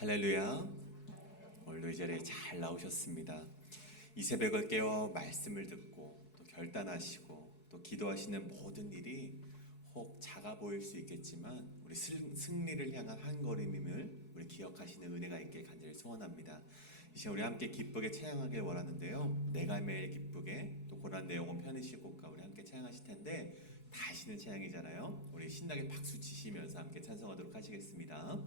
할렐루야. 오늘도 이 자리에 잘 나오셨습니다. 이 새벽을 깨워 말씀을 듣고 또 결단하시고 또 기도하시는 모든 일이 혹 작아 보일 수 있겠지만 우리 승리를 향한 한 걸음임을 우리 기억하시는 은혜가 있길 간절히 소원합니다. 이 시간 우리 함께 기쁘게 찬양하길 원하는데요. 내가 매일 기쁘게, 또 고난 내 영혼 편히 쉴곳과 우리 함께 찬양하실 텐데, 다시는 찬양이잖아요. 우리 신나게 박수 치시면서 함께 찬송하도록 하시겠습니다.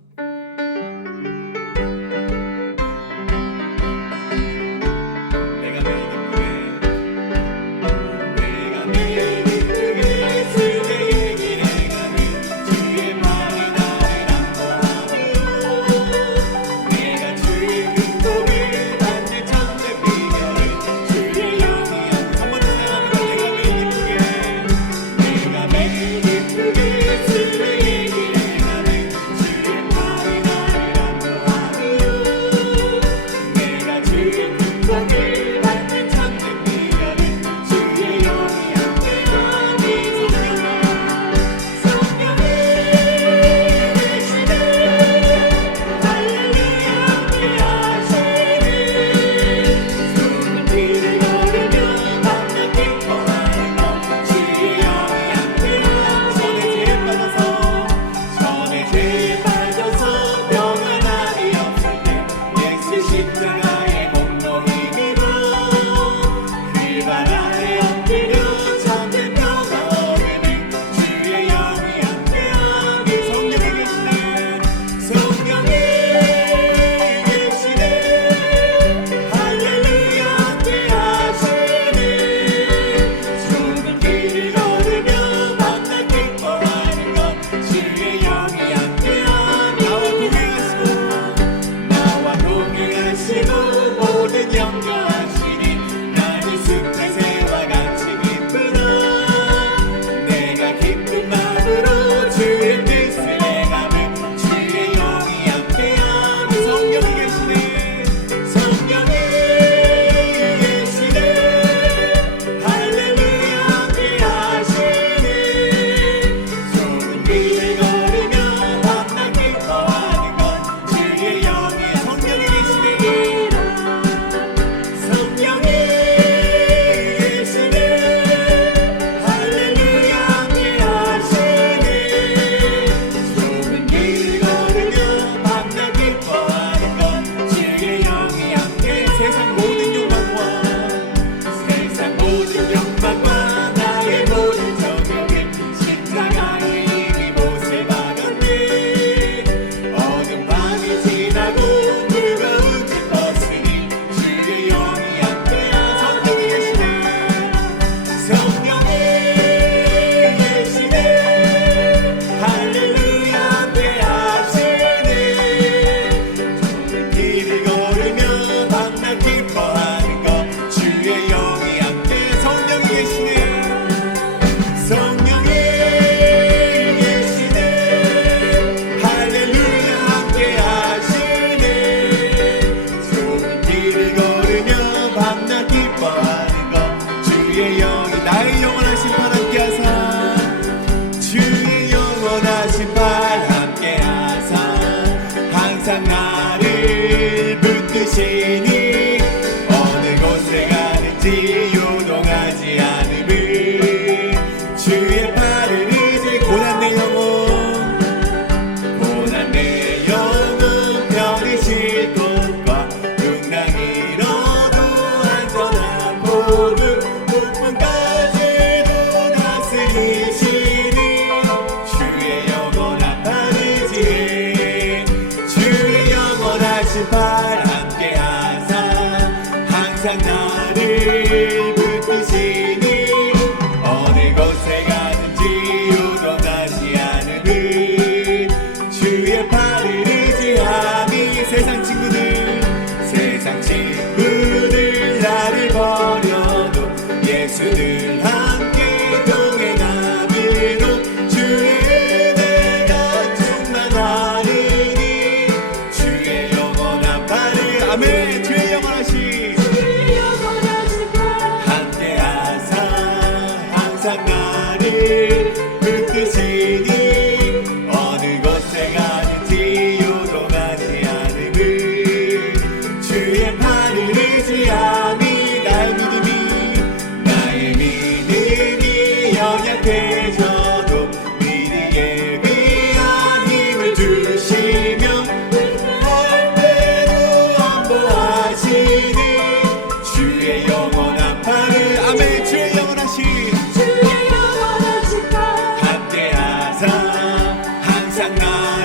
나를 붙드시니 어느 곳에 가든지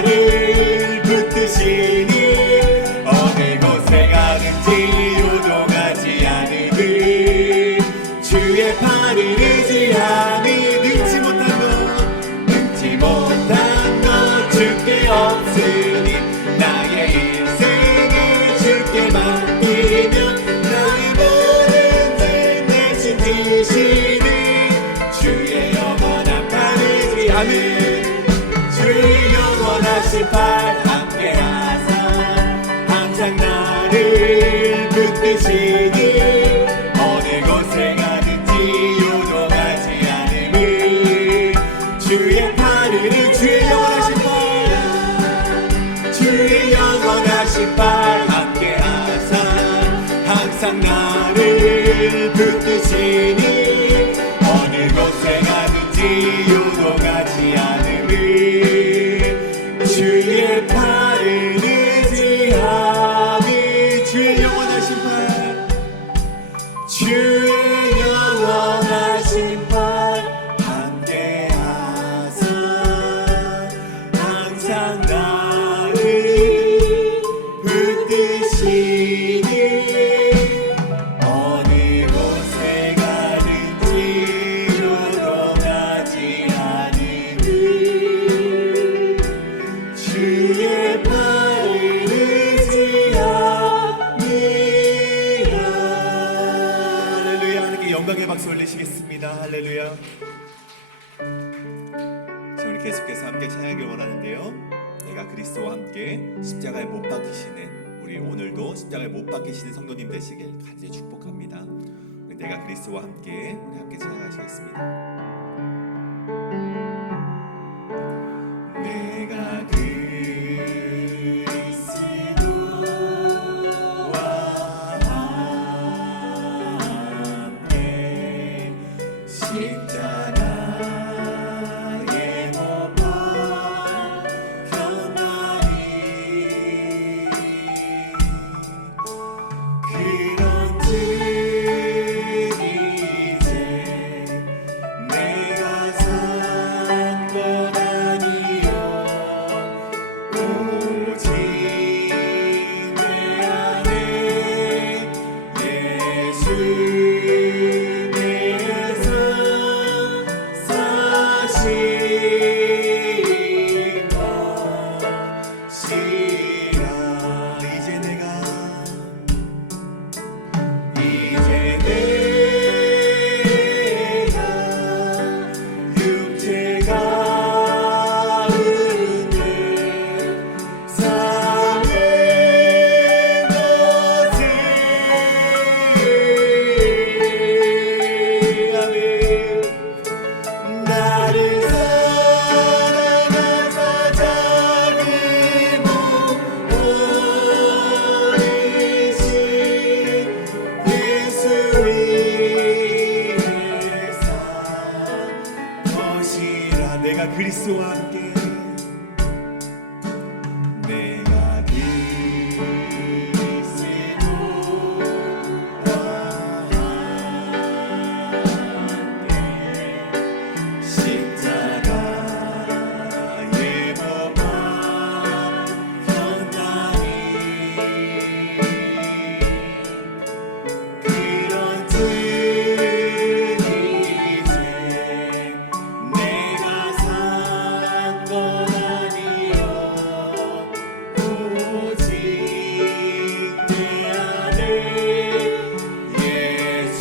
나를 붙드시니 어느 곳에 가든지 요동하지 않음을 주의 팔을 의지하니 능치 못한 것 주께 없으니 나의 인생을 주께 맡기면 나의 모든 짐 대신 지시니 주의 영원한 팔 의지하는 주의 영원하신 팔 함께하사 항상 나를 붙드시니 어느 곳에 가든지 요동하지 않음을 주의 팔을 주의 영원하신 팔 함께하사 항상 나를 붙드시니 어느 곳에 가든지 요동하지 않음을 주의 팔을 의지하니 주의 영원하신 팔 주의 영원하신 팔 함께하사 항상 나를 붙드시니 어느 곳에 가든지 요동하지 않음을 주의 팔을 의지하니 할렐루야. 하나님께 영광의 박수 올리시겠습니다. 할렐루야. 자, 우리 계속해서 함께 찬양하길 원하는데요. 내가 그리스도와 함께 십자가에 못 박히시는 우리 오늘도 십자가에 못 박히시는 성도님 되시길 간절히 축복합니다. 내가 그리스도와 함께 우리 함께 찬양하시겠습니다. 내가 그리스도와 함께 십자가에 못 박혔나니 그런즉 이제 내가 산 것 아니요 오직 내 안에 예수 내에서 사신 것이라. 이제 내가 육체가 은혜 사는 것을 아멘. 나를 사랑하사 작은 몸 버리신 예수 위에 산 것이라. 내가 그리스도와 함께 내가 그리스도와 함께 십자가에 못 박혔나니 그런즉 이제 내가 산 것 아니요 오직 내 안에 예수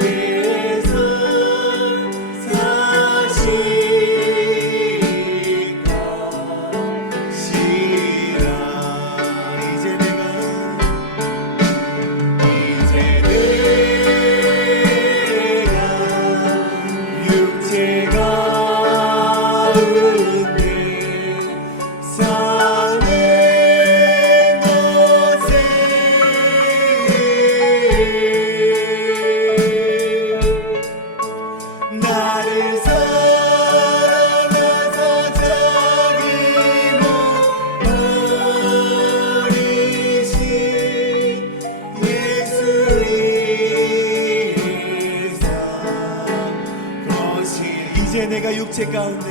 내에서 사신 것이라. 이제 내가 육체가 은혜 사는 것을 나를 사랑하사 작은 몸 버리신 예수 위에 산 것이. 이제 내가 육체 가운데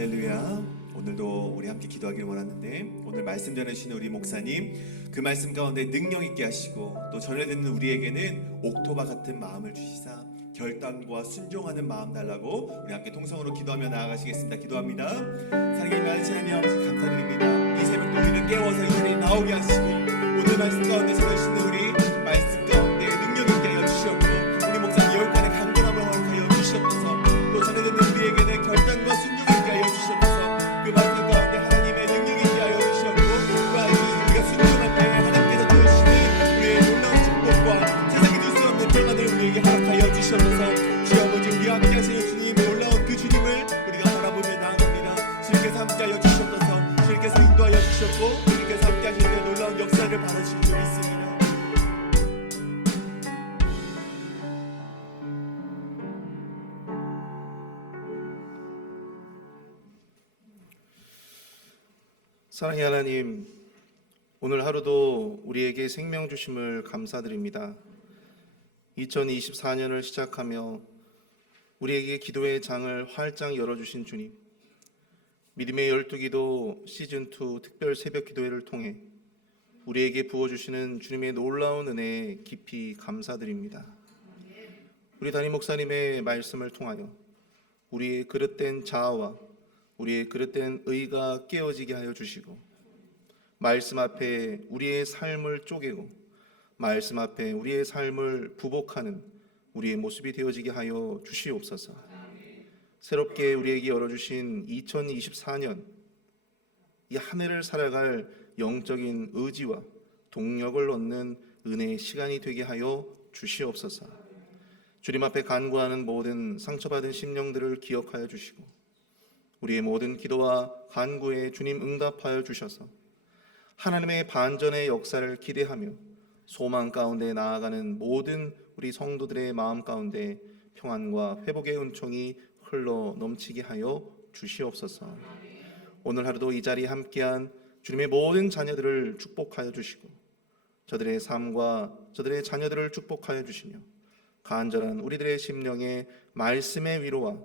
할렐루야. 오늘도 우리 함께 기도하길 원하는데 오늘 말씀 전해주시는 우리 목사님 그 말씀 가운데 능력 있게 하시고 또 전해 듣는 우리에게는 옥토바 같은 마음을 주시사 결단과 순종하는 마음 달라고 우리 함께 통성으로 기도하며 나아가시겠습니다. 기도합니다. 사랑의 많으신 하나님 아버지 감사드립니다. 이 새벽도 우리를 깨워서 이 자리에 나오게 하시고 오늘 말씀 가운데 전해주시는 우리 말씀 가운데 능력 있게 하여 주시옵고 우리 목사님 열간의 강건함을 허락하여 주시옵소서. 또 전해 듣는 우리에게는 결단과 순종 있게 하여 주시옵소서. 그 말씀 가운데 하나님의 능력 있게 하여 주시옵고 그 아이들이 우리가 순종할 때 하나님께서 주시는 우리의 놀라운 축복과 세상이 줄 수 없는 평안을 우리에게 허락하여 주시옵소서. 주여 아버지 우리와 함께 하시는 주님 놀라운 그 주님을 우리가 바라보며 나아갑니다. 주님께서 함께 하여 주시옵소서. 주님께서 인도하여 주셨고 주님께서 함께 하실 때 놀라운 역사를 바라주실 줄 믿습니다. 사랑의 하나님, 오늘 하루도 우리에게 생명 주심을 감사드립니다. 2024년을 시작하며 우리에게 기도의 장을 활짝 열어주신 주님, 믿음의 12기도 시즌2 특별 새벽 기도회를 통해 우리에게 부어주시는 주님의 놀라운 은혜에 깊이 감사드립니다. 우리 담임 목사님의 말씀을 통하여 우리의 그릇된 자아와 우리의 그릇된 의가 깨어지게 하여 주시고 말씀 앞에 우리의 삶을 쪼개고 말씀 앞에 우리의 삶을 부복하는 우리의 모습이 되어지게 하여 주시옵소서. 새롭게 우리에게 열어주신 2024년 이 한 해를 살아갈 영적인 의지와 동력을 얻는 은혜의 시간이 되게 하여 주시옵소서. 주님 앞에 간구하는 모든 상처받은 심령들을 기억하여 주시고 우리의 모든 기도와 간구에 주님 응답하여 주셔서 하나님의 반전의 역사를 기대하며 소망 가운데 나아가는 모든 우리 성도들의 마음 가운데 평안과 회복의 은총이 흘러 넘치게 하여 주시옵소서. 오늘 하루도 이 자리에 함께한 주님의 모든 자녀들을 축복하여 주시고 저들의 삶과 저들의 자녀들을 축복하여 주시며 간절한 우리들의 심령에 말씀의 위로와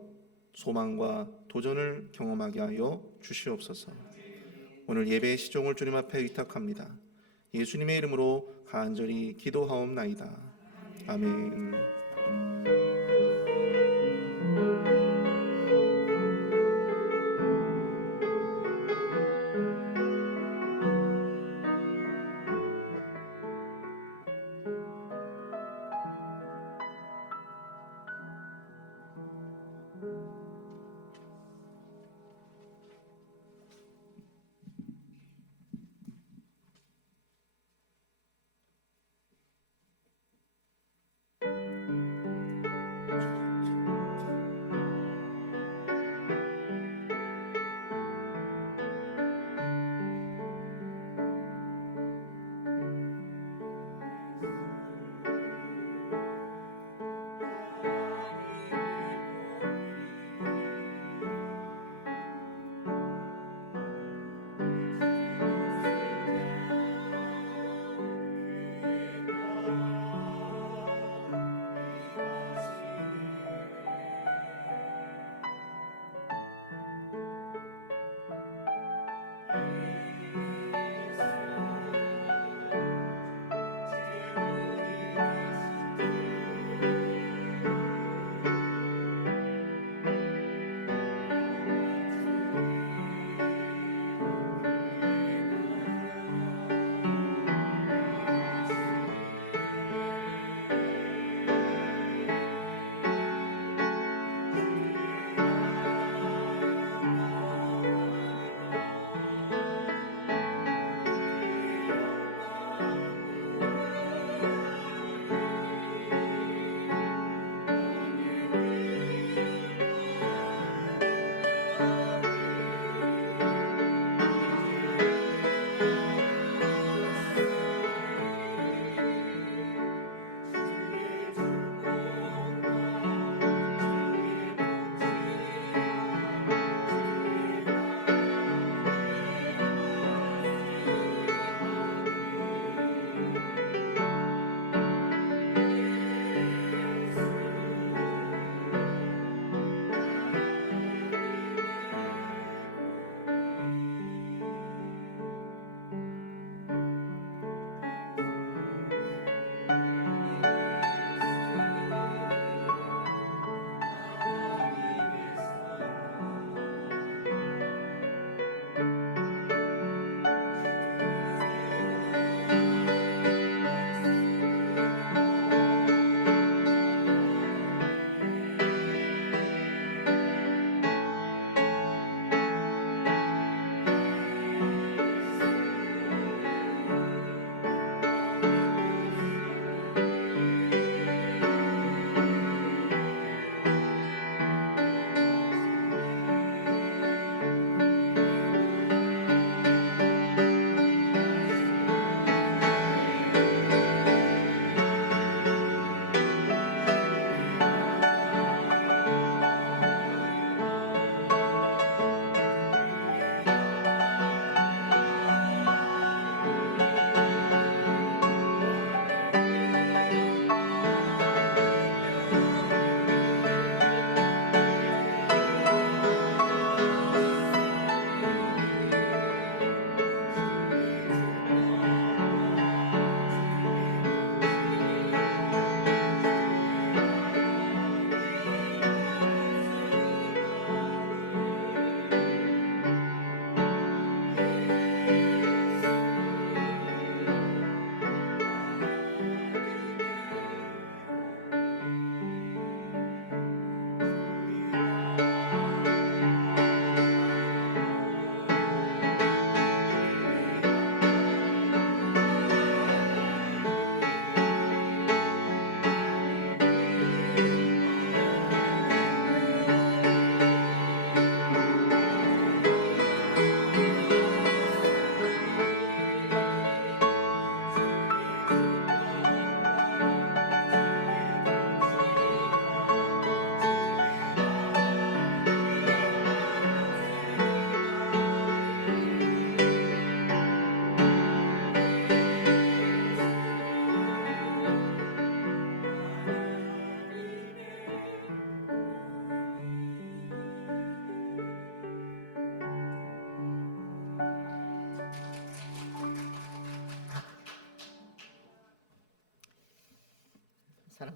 소망과 도전을 경험하게 하여 주시옵소서. 오늘 예배의 시종을 주님 앞에 의탁합니다. 예수님의 이름으로 간절히 기도하옵나이다. 아멘.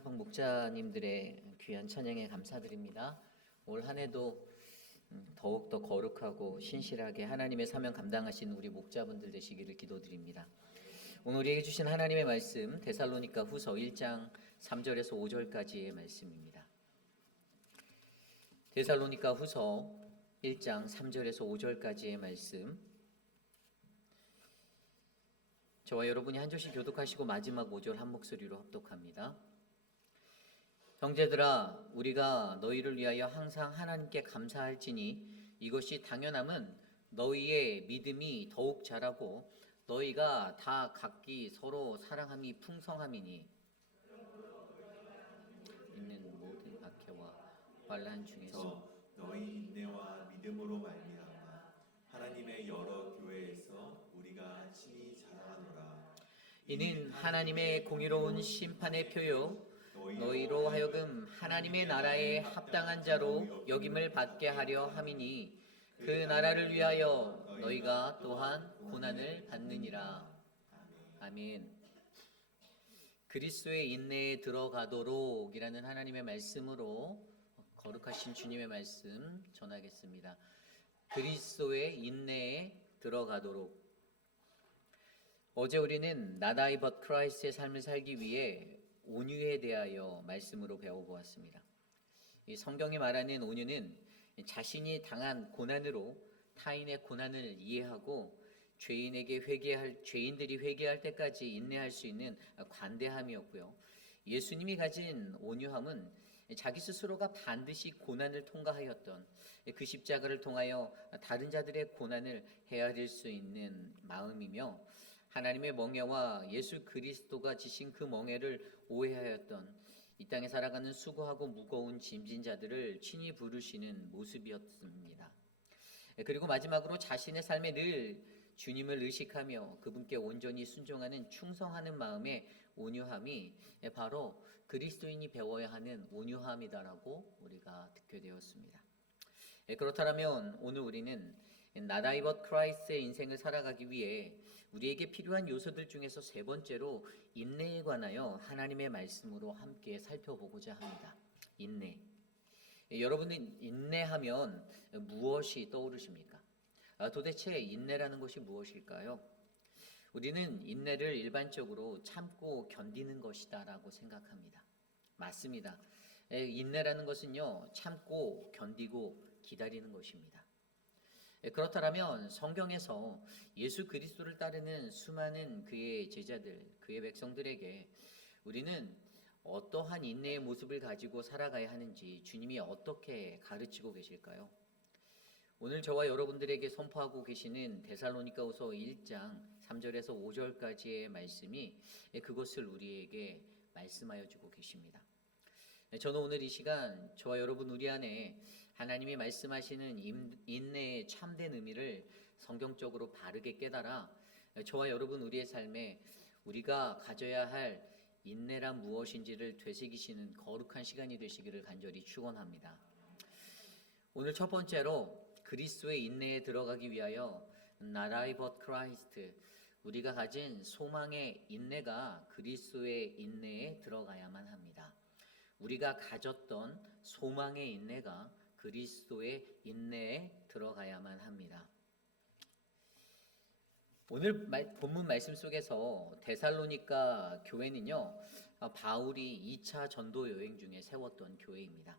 안방 목자님들의 귀한 찬양에 감사드립니다. 올 한 해도 더욱더 거룩하고 신실하게 하나님의 사명 감당하신 우리 목자분들 되시기를 기도드립니다. 오늘 우리에게 주신 하나님의 말씀 데살로니가 후서 1장 3절에서 5절까지의 말씀입니다. 데살로니가 후서 1장 3절에서 5절까지의 말씀, 저와 여러분이 한 절씩 교독하시고 마지막 5절 한 목소리로 합독합니다. 형제들아, 우리가 너희를 위하여 항상 하나님께 감사할지니 이것이 당연함은 너희의 믿음이 더욱 자라고 너희가 다 각기 서로 사랑함이 풍성함이니 있는 모든 박해와 환난 중에서 너희 인내와 믿음으로 말미암아 하나님의 여러 교회에서 우리가 친히 자라노라. 이는 하나님의 공의로운 심판의 표요 너희로 하여금 하나님의 나라에 합당한 자로 여김을 받게 하려 함이니 그 나라를 위하여 너희가 또한 고난을 받느니라. 아멘. 그리스도의 인내에 들어가도록이라는 하나님의 말씀으로 거룩하신 주님의 말씀 전하겠습니다. 그리스도의 인내에 들어가도록. 어제 우리는 Not I but Christ의 삶을 살기 위해 온유에 대하여 말씀으로 배워보았습니다. 이 성경이 말하는 온유는 자신이 당한 고난으로 타인의 고난을 이해하고 죄인들이 회개할 때까지 인내할 수 있는 관대함이었고요. 예수님이 가진 온유함은 자기 스스로가 반드시 고난을 통과하였던 그 십자가를 통하여 다른 자들의 고난을 헤아릴 수 있는 마음이며, 하나님의 멍에와 예수 그리스도가 지신 그 멍에를 오해하였던 이 땅에 살아가는 수고하고 무거운 짐진 자들을 친히 부르시는 모습이었습니다. 그리고 마지막으로 자신의 삶에 늘 주님을 의식하며 그분께 온전히 순종하는 충성하는 마음의 온유함이 바로 그리스도인이 배워야 하는 온유함이다라고 우리가 듣게 되었습니다. 그렇다면 오늘 우리는 Not I but Christ의 인생을 살아가기 위해 우리에게 필요한 요소들 중에서 세 번째로 인내에 관하여 하나님의 말씀으로 함께 살펴보고자 합니다. 인내. 여러분은 인내하면 무엇이 떠오르십니까? 도대체 인내라는 것이 무엇일까요? 우리는 인내를 일반적으로 참고 견디는 것이다라고 생각합니다. 맞습니다. 인내라는 것은요, 참고 견디고 기다리는 것입니다. 그렇다면 성경에서 예수 그리스도를 따르는 수많은 그의 제자들, 그의 백성들에게 우리는 어떠한 인내의 모습을 가지고 살아가야 하는지 주님이 어떻게 가르치고 계실까요? 오늘 저와 여러분들에게 선포하고 계시는 데살로니가후서 1장 3절에서 5절까지의 말씀이 그것을 우리에게 말씀하여 주고 계십니다. 저는 오늘 이 시간 저와 여러분 우리 안에 하나님이 말씀하시는 인내의 참된 의미를 성경적으로 바르게 깨달아 저와 여러분 우리의 삶에 우리가 가져야 할 인내란 무엇인지를 되새기시는 거룩한 시간이 되시기를 간절히 축원합니다. 오늘 첫 번째로 그리스도의 인내에 들어가기 위하여 Not I but Christ, 우리가 가진 소망의 인내가 그리스도의 인내에 들어가야만 합니다. 우리가 가졌던 소망의 인내가 그리스도의 인내에 들어가야만 합니다. 오늘 본문 말씀 속에서 데살로니가 교회는요, 바울이 2차 전도 여행 중에 세웠던 교회입니다.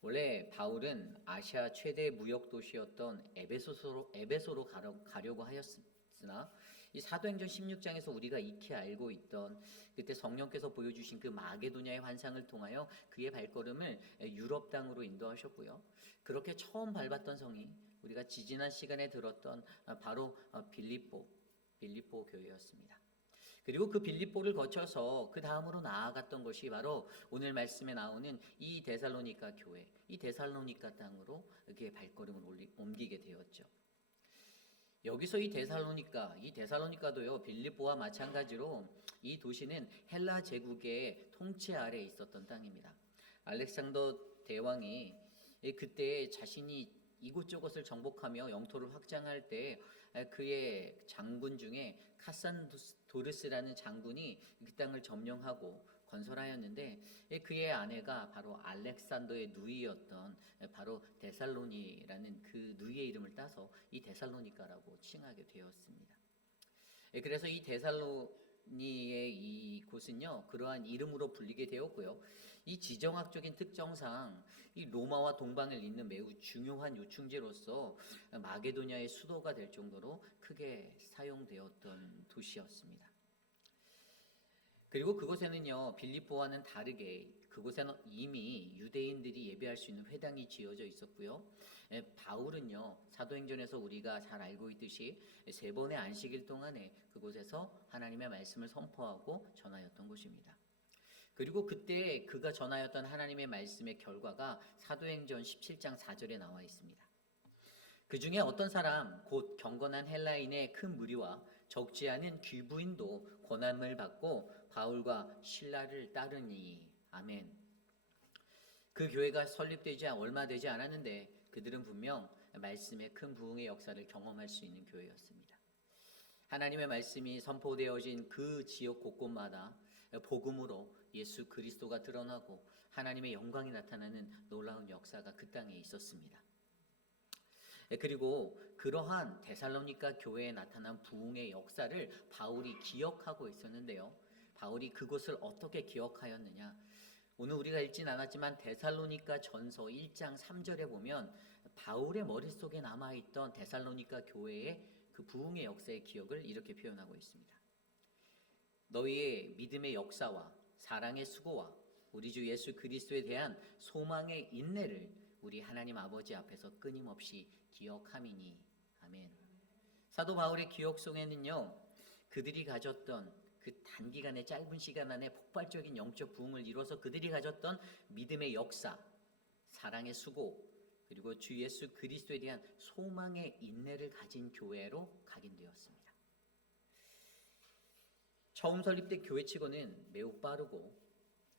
원래 바울은 아시아 최대 무역 도시였던 에베소로 가려고 하였으나 이 사도행전 16장에서 우리가 익히 알고 있던 그때 성령께서 보여주신 그 마게도냐의 환상을 통하여 그의 발걸음을 유럽 땅으로 인도하셨고요. 그렇게 처음 밟았던 성이 우리가 지지난 시간에 들었던 바로 빌립보 교회였습니다. 그리고 그 빌립보를 거쳐서 그 다음으로 나아갔던 것이 바로 오늘 말씀에 나오는 이 데살로니가 교회, 이 데살로니가 땅으로 그의 발걸음을 옮기게 되었죠. 여기서 이 데살로니가도요, 빌립보와 마찬가지로 이 도시는 헬라 제국의 통치 아래에 있었던 땅입니다. 알렉산더 대왕이 그때 자신이 이곳저곳을 정복하며 영토를 확장할 때 그의 장군 중에 카산도르스라는 장군이 그 땅을 점령하고 건설하였는데 그의 아내가 바로 알렉산더의 누이였던 바로 데살로니라는 그 누이의 이름을 따서 이 데살로니가라고 칭하게 되었습니다. 그래서 이 데살로니의 이 곳은요 그러한 이름으로 불리게 되었고요. 이 지정학적인 특성상 이 로마와 동방을 잇는 매우 중요한 요충지로서 마게도냐의 수도가 될 정도로 크게 사용되었던 도시였습니다. 그리고 그곳에는요 빌립보와는 다르게 그곳에는 이미 유대인들이 예배할 수 있는 회당이 지어져 있었고요. 바울은요 사도행전에서 우리가 잘 알고 있듯이 3번의 안식일 동안에 그곳에서 하나님의 말씀을 선포하고 전하였던 곳입니다. 그리고 그때 그가 전하였던 하나님의 말씀의 결과가 사도행전 17장 4절에 나와 있습니다. 그 중에 어떤 사람 곧 경건한 헬라인의 큰 무리와 적지 않은 귀부인도 권함을 받고 바울과 실라를 따르니. 아멘. 그 교회가 설립되지 얼마 되지 않았는데 그들은 분명 말씀의 큰 부흥의 역사를 경험할 수 있는 교회였습니다. 하나님의 말씀이 선포되어진 그 지역 곳곳마다 복음으로 예수 그리스도가 드러나고 하나님의 영광이 나타나는 놀라운 역사가 그 땅에 있었습니다. 그리고 그러한 데살로니가 교회에 나타난 부흥의 역사를 바울이 기억하고 있었는데요. 바울이 그곳을 어떻게 기억하였느냐? 오늘 우리가 읽진 않았지만 데살로니가 전서 1장 3절에 보면 바울의 머릿속에 남아있던 데살로니가 교회의 그 부흥의 역사의 기억을 이렇게 표현하고 있습니다. 너희의 믿음의 역사와 사랑의 수고와 우리 주 예수 그리스도에 대한 소망의 인내를 우리 하나님 아버지 앞에서 끊임없이 기억함이니. 아멘. 사도 바울의 기억 속에는요 그들이 가졌던 그 단기간의 짧은 시간 안에 폭발적인 영적 부흥을 이뤄서 그들이 가졌던 믿음의 역사, 사랑의 수고, 그리고 주 예수 그리스도에 대한 소망의 인내를 가진 교회로 각인되었습니다. 처음 설립된 교회치고는 매우 빠르고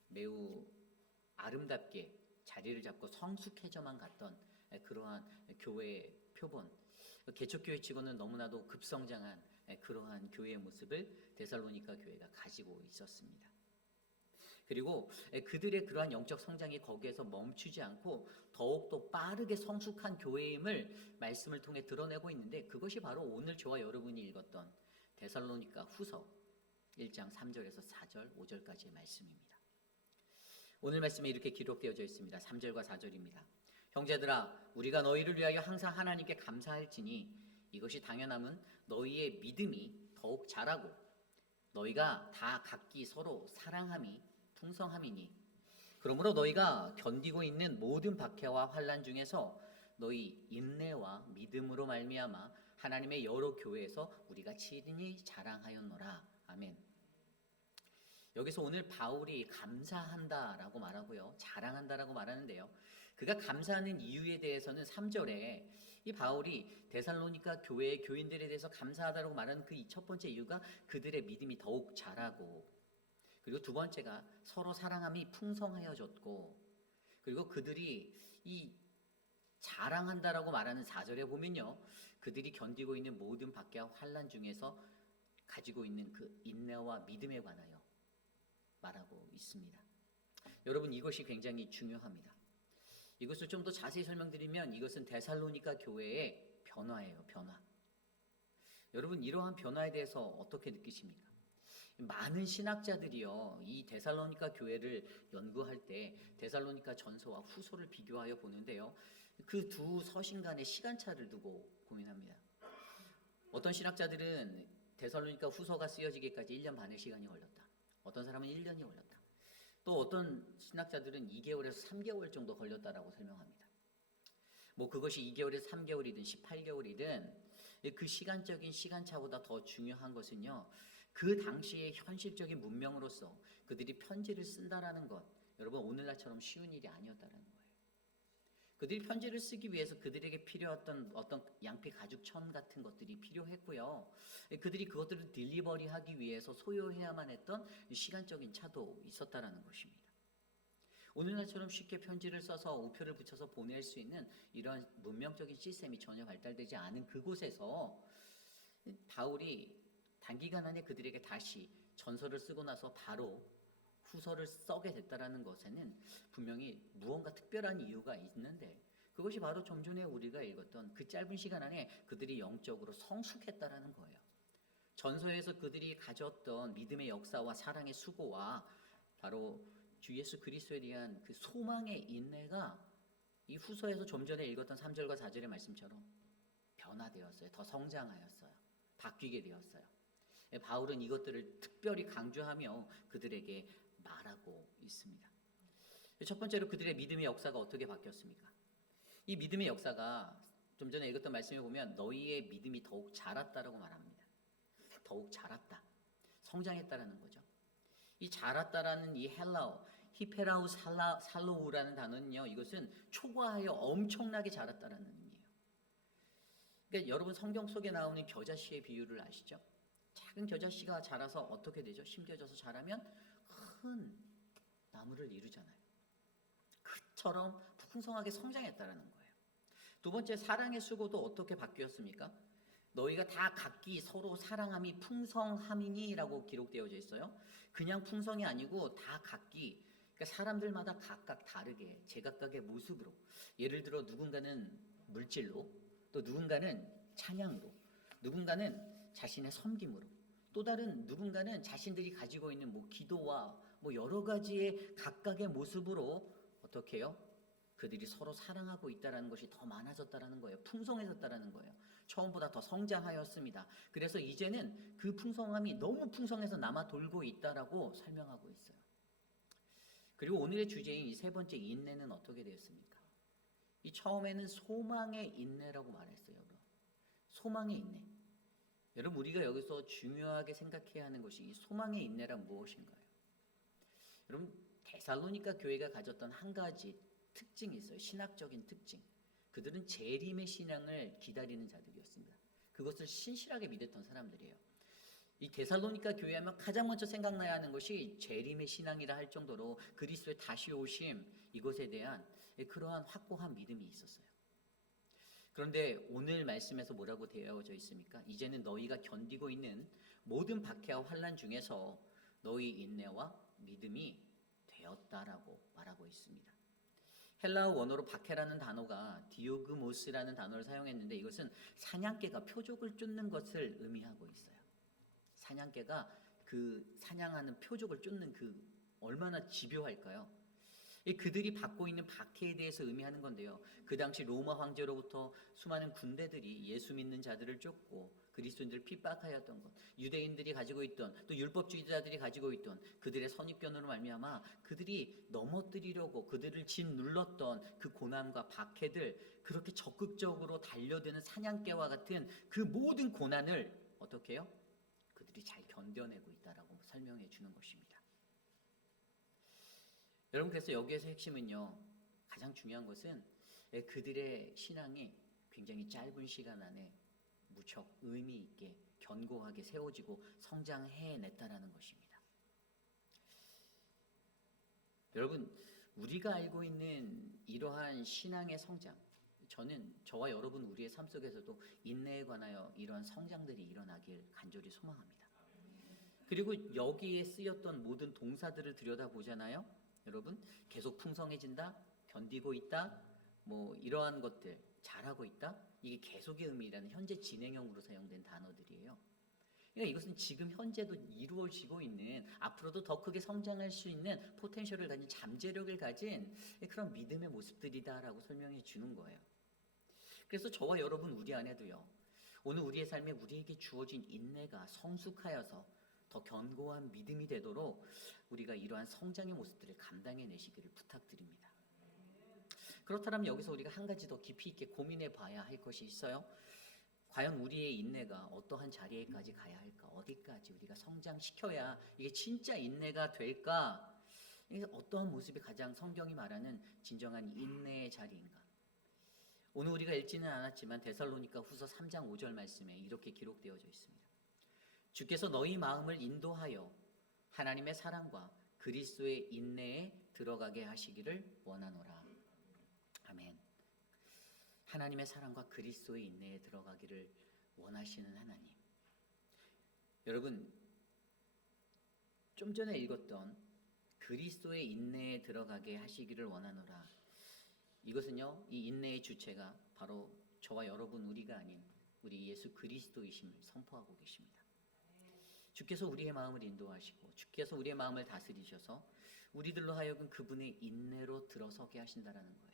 매우 아름답게 자리를 잡고 성숙해져만 갔던 그러한 교회의 표본, 개척교회치고는 너무나도 급성장한 그러한 교회의 모습을 데살로니가 교회가 가지고 있었습니다. 그리고 그들의 그러한 영적 성장이 거기에서 멈추지 않고 더욱더 빠르게 성숙한 교회임을 말씀을 통해 드러내고 있는데 그것이 바로 오늘 저와 여러분이 읽었던 데살로니가 후서 1장 3절에서 4절, 5절까지의 말씀입니다. 오늘 말씀에 이렇게 기록되어져 있습니다. 3절과 4절입니다. 형제들아 우리가 너희를 위하여 항상 하나님께 감사할지니 이것이 당연함은 너희의 믿음이 더욱 자라고 너희가 다 각기 서로 사랑함이 풍성함이니 그러므로 너희가 견디고 있는 모든 박해와 환난 중에서 너희 인내와 믿음으로 말미암아 하나님의 여러 교회에서 우리가 친히 자랑하였노라. 아멘. 여기서 오늘 바울이 감사한다라고 말하고요. 자랑한다라고 말하는데요. 그가 감사하는 이유에 대해서는 3절에 이 바울이 데살로니가 교회의 교인들에 대해서 감사하다라고 말하는 그 첫 번째 이유가 그들의 믿음이 더욱 자라고 그리고 두 번째가 서로 사랑함이 풍성하여졌고 그리고 그들이 이 자랑한다라고 말하는 4절에 보면요. 그들이 견디고 있는 모든 박해와 환난 중에서 가지고 있는 그 인내와 믿음에 관하여 말하고 있습니다. 여러분 이것이 굉장히 중요합니다. 이것을 좀 더 자세히 설명드리면 이것은 데살로니가 교회의 변화예요. 변화. 여러분 이러한 변화에 대해서 어떻게 느끼십니까? 많은 신학자들이요 이 데살로니가 교회를 연구할 때 데살로니가 전서와 후서를 비교하여 보는데요. 그 두 서신 간의 시간차를 두고 고민합니다. 어떤 신학자들은 데살로니가 후서가 쓰여지기까지 1년 반의 시간이 걸렸다. 어떤 사람은 1년이 걸렸다. 또 어떤 신학자들은 2개월에서 3개월 정도 걸렸다라고 설명합니다. 뭐 그것이 2개월에서 3개월이든 18개월이든 그 시간적인 시간차보다 더 중요한 것은요. 그 당시의 현실적인 문명으로서 그들이 편지를 쓴다라는 것, 여러분 오늘날처럼 쉬운 일이 아니었다라는 거예요. 그들이 편지를 쓰기 위해서 그들에게 필요했던 어떤 양피 가죽천 같은 것들이 필요했고요. 그들이 그것들을 딜리버리하기 위해서 소요해야만 했던 시간적인 차도 있었다라는 것입니다. 오늘날처럼 쉽게 편지를 써서 우표를 붙여서 보낼 수 있는 이런 문명적인 시스템이 전혀 발달되지 않은 그곳에서 바울이 단기간 안에 그들에게 다시 전서를 쓰고 나서 바로 후서를 써게 됐다라는 것에는 분명히 무언가 특별한 이유가 있는데, 그것이 바로 좀 전에 우리가 읽었던 그 짧은 시간 안에 그들이 영적으로 성숙했다라는 거예요. 전서에서 그들이 가졌던 믿음의 역사와 사랑의 수고와 바로 주 예수 그리스도에 대한 그 소망의 인내가 이 후서에서 좀 전에 읽었던 3절과 4절의 말씀처럼 변화되었어요. 더 성장하였어요. 바뀌게 되었어요. 바울은 이것들을 특별히 강조하며 그들에게 말하고 있습니다. 첫 번째로 그들의 믿음의 역사가 어떻게 바뀌었습니까? 이 믿음의 역사가 좀 전에 읽었던 말씀에 보면 너희의 믿음이 더욱 자랐다라고 말합니다. 더욱 자랐다. 성장했다라는 거죠. 이 자랐다라는 이 헬라어, 히페라우 살로우라는 단어는요, 이것은 초과하여 엄청나게 자랐다라는 의미예요. 그러니까 여러분 성경 속에 나오는 겨자씨의 비유를 아시죠? 작은 겨자씨가 자라서 어떻게 되죠? 심겨져서 자라면 큰 나무를 이루잖아요. 그처럼 풍성하게 성장했다라는 거예요. 두 번째, 사랑의 수고도 어떻게 바뀌었습니까? 너희가 다 각기 서로 사랑함이 풍성함이니라고 기록되어져 있어요. 그냥 풍성이 아니고 다 각기, 그러니까 사람들마다 각각 다르게 제각각의 모습으로, 예를 들어 누군가는 물질로, 또 누군가는 찬양으로, 누군가는 자신의 섬김으로, 또 다른 누군가는 자신들이 가지고 있는 기도와 여러 가지의 각각의 모습으로 어떻게 해요? 그들이 서로 사랑하고 있다는 것이 더 많아졌다는 거예요. 풍성해졌다는 거예요. 처음보다 더 성장하였습니다. 그래서 이제는 그 풍성함이 너무 풍성해서 남아 돌고 있다라고 설명하고 있어요. 그리고 오늘의 주제인 이 세 번째 인내는 어떻게 되었습니까? 이 처음에는 소망의 인내라고 말했어요. 여러분. 소망의 인내. 여러분, 우리가 여기서 중요하게 생각해야 하는 것이 이 소망의 인내란 무엇인가요? 여러분, 데살로니가 교회가 가졌던 한 가지 특징이 있어요. 신학적인 특징. 그들은 재림의 신앙을 기다리는 자들이었습니다. 그것을 신실하게 믿었던 사람들이에요. 이 데살로니가 교회 하면 가장 먼저 생각나야 하는 것이 재림의 신앙이라 할 정도로 그리스도의 다시 오심, 이것에 대한 그러한 확고한 믿음이 있었어요. 그런데 오늘 말씀에서 뭐라고 되어져 있습니까? 이제는 너희가 견디고 있는 모든 박해와 환난 중에서 너희 인내와 믿음이 되었다라고 말하고 있습니다. 헬라어 원어로 박해라는 단어가 디오그모스라는 단어를 사용했는데, 이것은 사냥개가 표적을 쫓는 것을 의미하고 있어요. 사냥개가 그 사냥하는 표적을 쫓는 그 얼마나 집요할까요? 그들이 받고 있는 박해에 대해서 의미하는 건데요. 그 당시 로마 황제로부터 수많은 군대들이 예수 믿는 자들을 쫓고 그리스도인들을 핍박하였던 것, 유대인들이 가지고 있던, 또 율법주의자들이 가지고 있던 그들의 선입견으로 말미암아 그들이 넘어뜨리려고 그들을 짓눌렀던 그 고난과 박해들, 그렇게 적극적으로 달려드는 사냥개와 같은 그 모든 고난을 어떻게 해요? 그들이 잘 견뎌내고 있다라고 설명해 주는 것입니다. 여러분, 그래서 여기에서 핵심은요, 가장 중요한 것은 그들의 신앙이 굉장히 짧은 시간 안에 무척 의미 있게 견고하게 세워지고 성장해냈다라는 것입니다. 여러분, 우리가 알고 있는 이러한 신앙의 성장, 저와 여러분 우리의 삶 속에서도 인내에 관하여 이러한 성장들이 일어나길 간절히 소망합니다. 그리고 여기에 쓰였던 모든 동사들을 들여다보잖아요. 여러분, 계속 풍성해진다, 견디고 있다, 이러한 것들, 잘하고 있다, 이게 계속의 의미라는 현재 진행형으로 사용된 단어들이에요. 그러니까 이것은 지금 현재도 이루어지고 있는, 앞으로도 더 크게 성장할 수 있는 포텐셜을 가진, 잠재력을 가진 그런 믿음의 모습들이다라고 설명해 주는 거예요. 그래서 저와 여러분 우리 안에도요, 오늘 우리의 삶에 우리에게 주어진 인내가 성숙하여서 더 견고한 믿음이 되도록 우리가 이러한 성장의 모습들을 감당해내시기를 부탁드립니다. 그렇다면 여기서 우리가 한 가지 더 깊이 있게 고민해 봐야 할 것이 있어요. 과연 우리의 인내가 어떠한 자리에까지 가야 할까? 어디까지 우리가 성장시켜야 이게 진짜 인내가 될까? 어떠한 모습이 가장 성경이 말하는 진정한 인내의 자리인가? 오늘 우리가 읽지는 않았지만 데살로니가 후서 3장 5절 말씀에 이렇게 기록되어져 있습니다. 주께서 너희 마음을 인도하여 하나님의 사랑과 그리스도의 인내에 들어가게 하시기를 원하노라. 아멘. 하나님의 사랑과 그리스도의 인내에 들어가기를 원하시는 하나님. 여러분, 좀 전에 읽었던 그리스도의 인내에 들어가게 하시기를 원하노라. 이것은요, 이 인내의 주체가 바로 저와 여러분 우리가 아닌 우리 예수 그리스도이심을 선포하고 계십니다. 주께서 우리의 마음을 인도하시고 주께서 우리의 마음을 다스리셔서 우리들로 하여금 그분의 인내로 들어서게 하신다라는 거예요.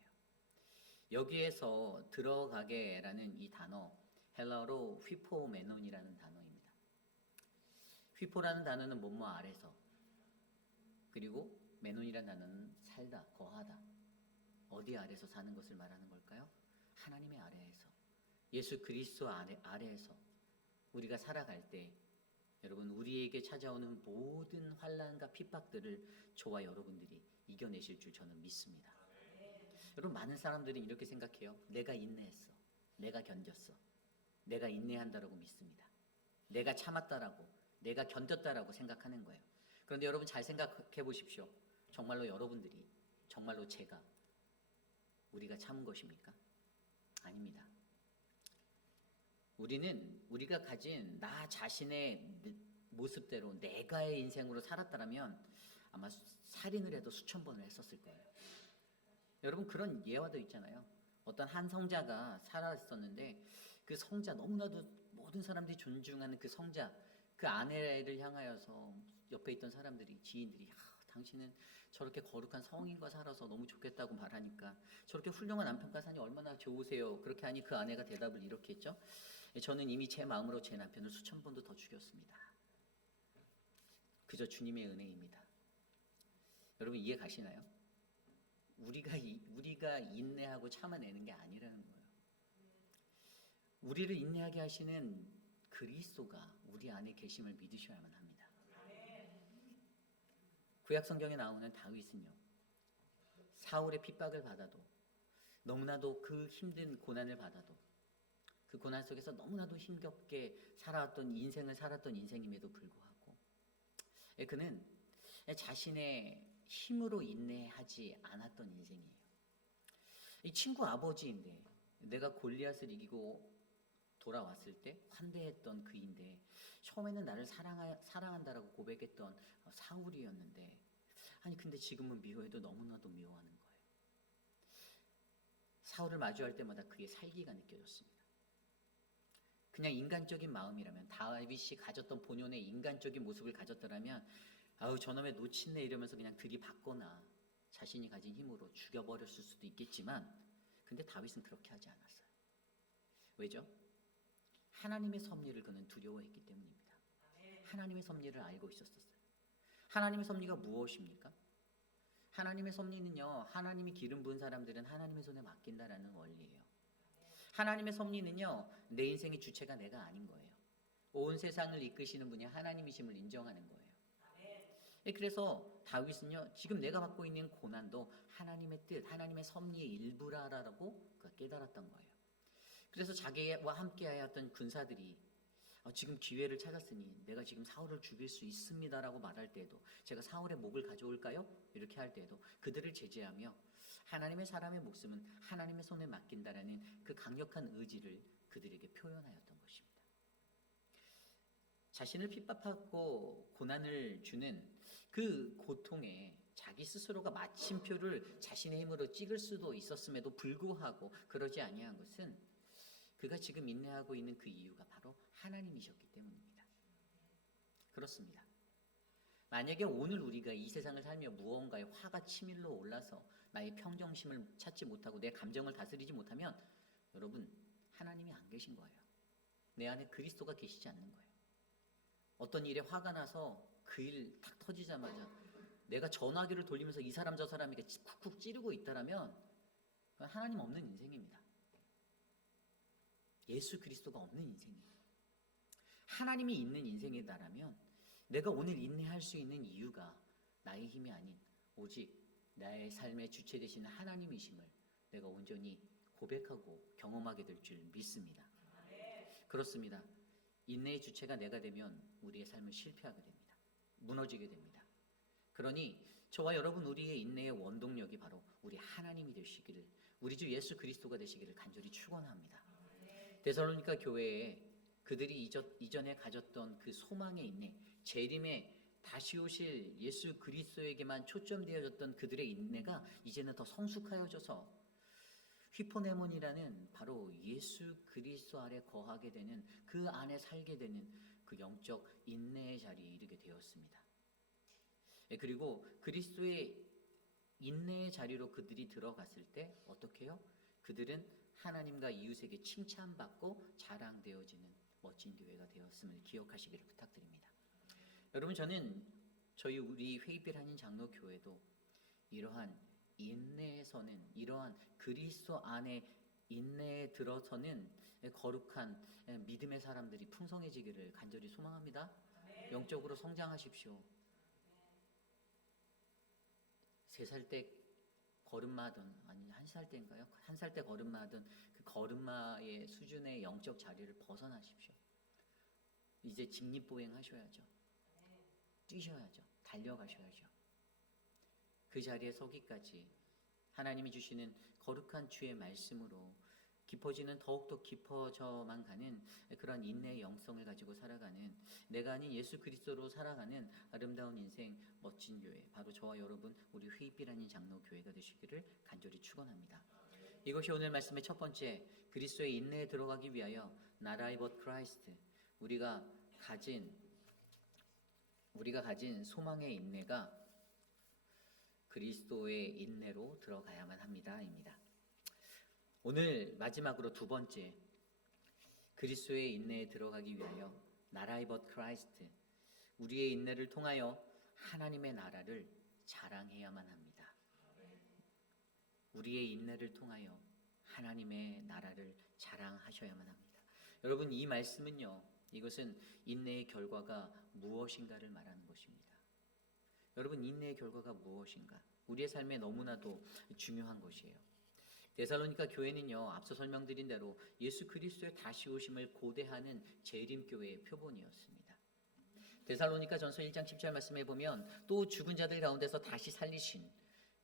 여기에서 들어가게라는 이 단어, 헬라어로 휘포메논이라는 단어입니다. 휘포라는 단어는 뭐뭐 아래서, 그리고 메논이라는 단어는 살다, 거하다. 어디 아래서 사는 것을 말하는 걸까요? 하나님의 아래에서, 예수 그리스도 아래에서 우리가 살아갈 때 여러분, 우리에게 찾아오는 모든 환난과 핍박들을 저와 여러분들이 이겨내실 줄 저는 믿습니다. 여러분, 많은 사람들이 이렇게 생각해요. 내가 인내했어, 내가 견뎠어, 내가 인내한다라고 믿습니다. 내가 참았다라고, 내가 견뎠다라고 생각하는 거예요. 그런데 여러분, 잘 생각해 보십시오. 정말로 여러분들이, 정말로 제가, 우리가 참은 것입니까? 아닙니다. 우리는 우리가 가진 나 자신의 모습대로 내가의 인생으로 살았다면 아마 살인을 해도 수천 번을 했었을 거예요. 여러분, 그런 예화도 있잖아요. 어떤 한 성자가 살아있었는데 그 성자, 너무나도 모든 사람들이 존중하는 그 성자, 그 아내를 향하여서 옆에 있던 사람들이, 지인들이, 당신은 저렇게 거룩한 성인과 살아서 너무 좋겠다고 말하니까, 저렇게 훌륭한 남편과 사니 얼마나 좋으세요. 그렇게 하니 그 아내가 대답을 이렇게 했죠. 저는 이미 제 마음으로 제 남편을 수천 번도 더 죽였습니다. 그저 주님의 은혜입니다. 여러분, 이해 가시나요? 우리가 인내하고 참아내는 게 아니라는 거예요. 우리를 인내하게 하시는 그리스도가 우리 안에 계심을 믿으셔야만 합니다. 구약 성경에 나오는 다윗은요, 사울의 핍박을 받아도, 너무나도 그 힘든 고난을 받아도, 그 고난 속에서 너무나도 힘겹게 살아왔던 인생을 살았던 인생임에도 불구하고 그는 자신의 힘으로 인내하지 않았던 인생이에요. 이 친구 아버지인데, 내가 골리앗을 이기고 돌아왔을 때 환대했던 그인데, 처음에는 나를 사랑한다라고 고백했던 사울이었는데, 아니 근데 지금은 미워해도 너무나도 미워하는 거예요. 사울을 마주할 때마다 그의 살기가 느껴졌습니다. 그냥 인간적인 마음이라면, 다윗이 가졌던 본연의 인간적인 모습을 가졌더라면, 아우 저놈의 놓친네 이러면서 그냥 들이받거나 자신이 가진 힘으로 죽여버렸을 수도 있겠지만, 근데 다윗은 그렇게 하지 않았어요. 왜죠? 하나님의 섭리를 그는 두려워했기 때문입니다. 하나님의 섭리를 알고 있었어요. 하나님의 섭리가 무엇입니까? 하나님의 섭리는요, 하나님이 기름 부은 사람들은 하나님의 손에 맡긴다라는 원리예요. 하나님의 섭리는요, 내 인생의 주체가 내가 아닌 거예요. 온 세상을 이끄시는 분이 하나님이심을 인정하는 거예요. 그래서 다윗은요, 지금 내가 받고 있는 고난도 하나님의 뜻, 하나님의 섭리의 일부라라고 깨달았던 거예요. 그래서 자기와 함께하였던 군사들이 지금 기회를 찾았으니 내가 지금 사울을 죽일 수 있습니다라고 말할 때에도, 제가 사울의 목을 가져올까요? 이렇게 할 때에도 그들을 제재하며 하나님의 사람의 목숨은 하나님의 손에 맡긴다라는 그 강력한 의지를 그들에게 표현하였던 것입니다. 자신을 핍박하고 고난을 주는 그 고통에 자기 스스로가 마침표를 자신의 힘으로 찍을 수도 있었음에도 불구하고 그러지 아니한 것은, 그가 지금 인내하고 있는 그 이유가 바로 하나님이셨기 때문입니다. 그렇습니다. 만약에 오늘 우리가 이 세상을 살며 무언가에 화가 치밀러 올라서 나의 평정심을 찾지 못하고 내 감정을 다스리지 못하면, 여러분, 하나님이 안 계신 거예요. 내 안에 그리스도가 계시지 않는 거예요. 어떤 일에 화가 나서 그 일 탁 터지자마자 내가 전화기를 돌리면서 이 사람 저 사람에게 쿡쿡 찌르고 있다라면 그건 하나님 없는 인생입니다. 예수 그리스도가 없는 인생이에요. 하나님이 있는 인생이다라면 내가 오늘 인내할 수 있는 이유가 나의 힘이 아닌 오직 나의 삶의 주체 되시는 하나님이심을 내가 온전히 고백하고 경험하게 될 줄 믿습니다. 그렇습니다. 인내의 주체가 내가 되면 우리의 삶은 실패하게 됩니다. 무너지게 됩니다. 그러니 저와 여러분, 우리의 인내의 원동력이 바로 우리 하나님이 되시기를, 우리 주 예수 그리스도가 되시기를 간절히 축원합니다. 데살로니가 교회에 그들이 이전에 가졌던 그 소망의 인내, 재림의 다시 오실 예수 그리스도에게만 초점되어졌던 그들의 인내가 이제는 더 성숙하여져서 휘포네몬이라는 바로 예수 그리스도 아래 거하게 되는, 그 안에 살게 되는 그 영적 인내의 자리에 이르게 되었습니다. 그리고 그리스도의 인내의 자리로 그들이 들어갔을 때 어떻게 해요? 그들은 하나님과 이웃에게 칭찬받고 자랑되어지는 멋진 교회가 되었음을 기억하시기를 부탁드립니다. 여러분, 저는 우리 회의빌 한인 장로교회도 이러한 인내에서는, 이러한 그리스도 안에 인내에 들어서는 거룩한 믿음의 사람들이 풍성해지기를 간절히 소망합니다. 영적으로 성장하십시오. 3살 때 걸음마든, 아니 1살 때인가요? 1살 때 걸음마든 그 걸음마의 수준의 영적 자리를 벗어나십시오. 이제 직립보행 하셔야죠. 뛰셔야죠. 달려가셔야죠. 그 자리에 서기까지 하나님이 주시는 거룩한 주의 말씀으로 깊어지는, 더욱더 깊어져만 가는 그런 인내의 영성을 가지고 살아가는, 내가 아닌 예수 그리스도로 살아가는 아름다운 인생, 멋진 교회, 바로 저와 여러분 우리 회의빌 한인 장로교회가 되시기를 간절히 축원합니다. 이것이 오늘 말씀의 첫 번째, 그리스도의 인내에 들어가기 위하여 Not I but Christ, 우리가 가진 소망의 인내가 그리스도의 인내로 들어가야만 합니다입니다. 오늘 마지막으로 두 번째, 그리스도의 인내에 들어가기 위하여 Not I but Christ, 우리의 인내를 통하여 하나님의 나라를 자랑해야만 합니다. 우리의 인내를 통하여 하나님의 나라를 자랑하셔야만 합니다. 여러분, 이 말씀은요, 이것은 인내의 결과가 무엇인가를 말하는 것입니다. 여러분, 인내의 결과가 무엇인가? 우리의 삶에 너무나도 중요한 것이에요. 데살로니가 교회는요, 앞서 설명드린 대로 예수 그리스도의 다시 오심을 고대하는 재림교회의 표본이었습니다. 데살로니가 전서 1장 10절 말씀에 보면, 또 죽은 자들 가운데서 다시 살리신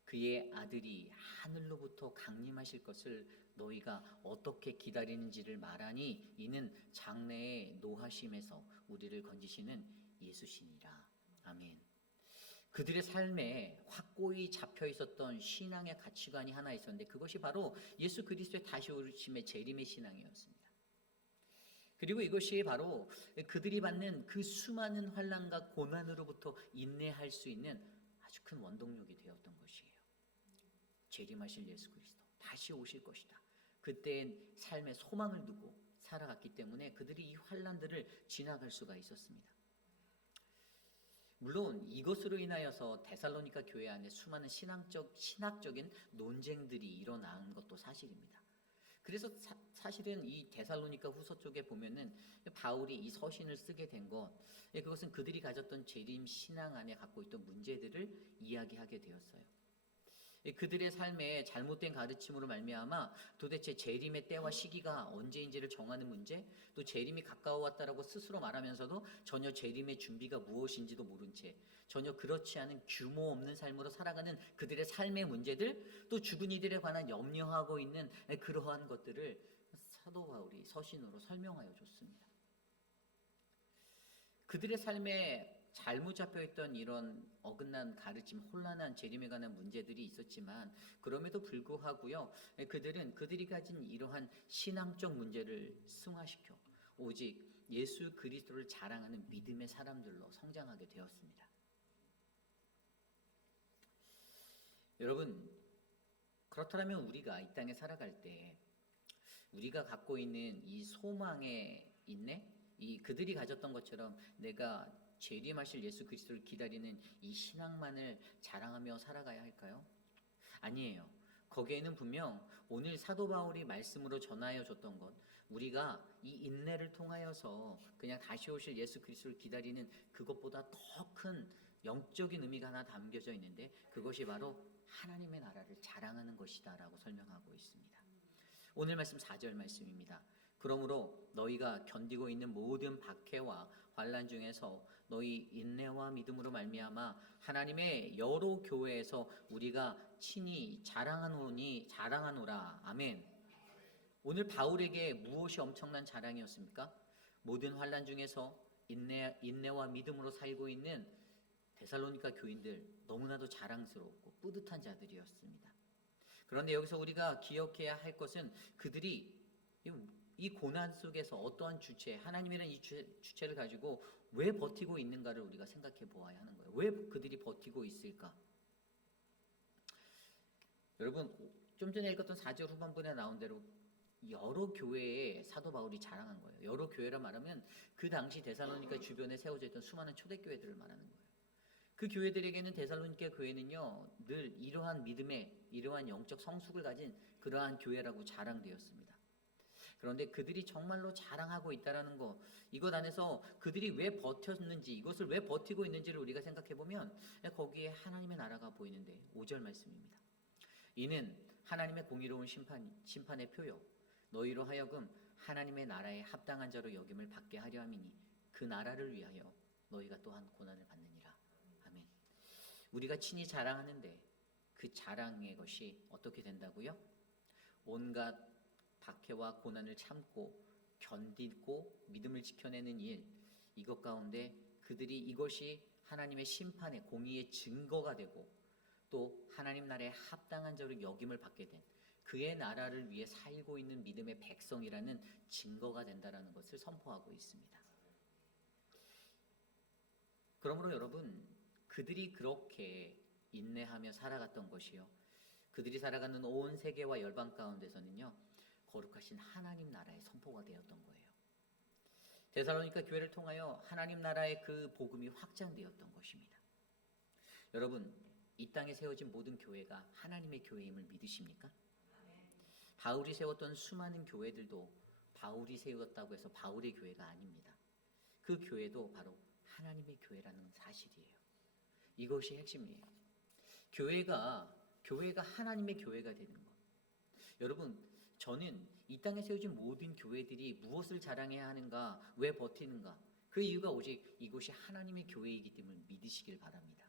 그의 아들이 하늘로부터 강림하실 것을 너희가 어떻게 기다리는지를 말하니, 이는 장래의 노하심에서 우리를 건지시는 예수시니라. 아멘. 그들의 삶에 확고히 잡혀 있었던 신앙의 가치관이 하나 있었는데, 그것이 바로 예수 그리스도의 다시 오심의 재림의 신앙이었습니다. 그리고 이것이 바로 그들이 받는 그 수많은 환난과 고난으로부터 인내할 수 있는 아주 큰 원동력이 되었던 것이에요. 재림하실 예수 그리스도 다시 오실 것이다. 그때의 삶에 소망을 두고 살아갔기 때문에 그들이 이 환난들을 지나갈 수가 있었습니다. 물론 이것으로 인하여서 데살로니가 교회 안에 수많은 신학적인 논쟁들이 일어난 것도 사실입니다. 그래서 사실은 이 데살로니가 후서 쪽에 보면은 바울이 이 서신을 쓰게 된 것, 그것은 그들이 가졌던 재림 신앙 안에 갖고 있던 문제들을 이야기하게 되었어요. 그들의 삶에 잘못된 가르침으로 말미암아 도대체 재림의 때와 시기가 언제인지를 정하는 문제, 또 재림이 가까워왔다라고 스스로 말하면서도 전혀 재림의 준비가 무엇인지도 모른 채 전혀 그렇지 않은 규모 없는 삶으로 살아가는 그들의 삶의 문제들, 또 죽은 이들에 관한 염려하고 있는 그러한 것들을 사도 바울이 서신으로 설명하여 줬습니다. 그들의 삶에 잘못 잡혀있던 이런 어긋난 가르침, 혼란한 재림에 관한 문제들이 있었지만, 그럼에도 불구하고요, 그들이 가진 이러한 신앙적 문제를 승화시켜 오직 예수 그리스도를 자랑하는 믿음의 사람들로 성장하게 되었습니다. 여러분, 그렇다면 우리가 이 땅에 살아갈 때 우리가 갖고 있는 이 소망의 인내, 이 그들이 가졌던 것처럼 내가 재림하실 예수 그리스도를 기다리는 이 신앙만을 자랑하며 살아가야 할까요? 아니에요. 거기에는 분명 오늘 사도 바울이 말씀으로 전하여 줬던 것, 우리가 이 인내를 통하여서 그냥 다시 오실 예수 그리스도를 기다리는 그것보다 더 큰 영적인 의미가 하나 담겨져 있는데, 그것이 바로 하나님의 나라를 자랑하는 것이다 라고 설명하고 있습니다. 오늘 말씀 4절 말씀입니다. 그러므로 너희가 견디고 있는 모든 박해와 환난 중에서 너희 인내와 믿음으로 말미암아 하나님의 여러 교회에서 우리가 친히 자랑하노라. 아멘. 오늘 바울에게 무엇이 엄청난 자랑이었습니까? 모든 환난 중에서 인내와 믿음으로 살고 있는 데살로니가 교인들 너무나도 자랑스럽고 뿌듯한 자들이었습니다. 그런데 여기서 우리가 기억해야 할 것은 그들이 이 고난 속에서 어떠한 주체, 하나님이라는 이 주체를 가지고 왜 버티고 있는가를 우리가 생각해 보아야 하는 거예요. 왜 그들이 버티고 있을까? 여러분, 좀 전에 읽었던 4절 후반부에 나온 대로 여러 교회에 사도 바울이 자랑한 거예요. 여러 교회라 말하면 그 당시 데살로니가 주변에 세워져 있던 수많은 초대교회들을 말하는 거예요. 그 교회들에게는 데살로니가 교회는요, 늘 이러한 믿음의, 이러한 영적 성숙을 가진 그러한 교회라고 자랑되었습니다. 그런데 그들이 정말로 자랑하고 있다라는 거, 이것 안에서 그들이 왜 버텼는지, 이것을 왜 버티고 있는지를 우리가 생각해 보면 거기에 하나님의 나라가 보이는데 5절 말씀입니다. 이는 하나님의 공의로운 심판의 표요 너희로 하여금 하나님의 나라에 합당한 자로 여김을 받게 하려 함이니 그 나라를 위하여 너희가 또한 고난을 받느니라. 아멘. 우리가 친히 자랑하는데 그 자랑의 것이 어떻게 된다고요? 온갖 박해와 고난을 참고 견디고 믿음을 지켜내는 일, 이것 가운데 그들이 이것이 하나님의 심판의 공의의 증거가 되고 또 하나님 나라에 합당한 자로 여김을 받게 된 그의 나라를 위해 살고 있는 믿음의 백성이라는 증거가 된다라는 것을 선포하고 있습니다. 그러므로 여러분, 그들이 그렇게 인내하며 살아갔던 것이요, 그들이 살아가는 온 세계와 열방 가운데서는요, 거룩하신 하나님 나라의 선포가 되었던 거예요. 데살로니가 교회를 통하여 하나님 나라의 그 복음이 확장되었던 것입니다. 여러분, 이 땅에 세워진 모든 교회가 하나님의 교회임을 믿으십니까? 바울이 세웠던 수많은 교회들도 바울이 세웠다고 해서 바울의 교회가 아닙니다. 그 교회도 바로 하나님의 교회라는 사실이에요. 이것이 핵심이에요. 교회가 하나님의 교회가 되는 것. 여러분, 저는 이 땅에 세워진 모든 교회들이 무엇을 자랑해야 하는가, 왜 버티는가, 그 이유가 오직 이곳이 하나님의 교회이기 때문에 믿으시길 바랍니다.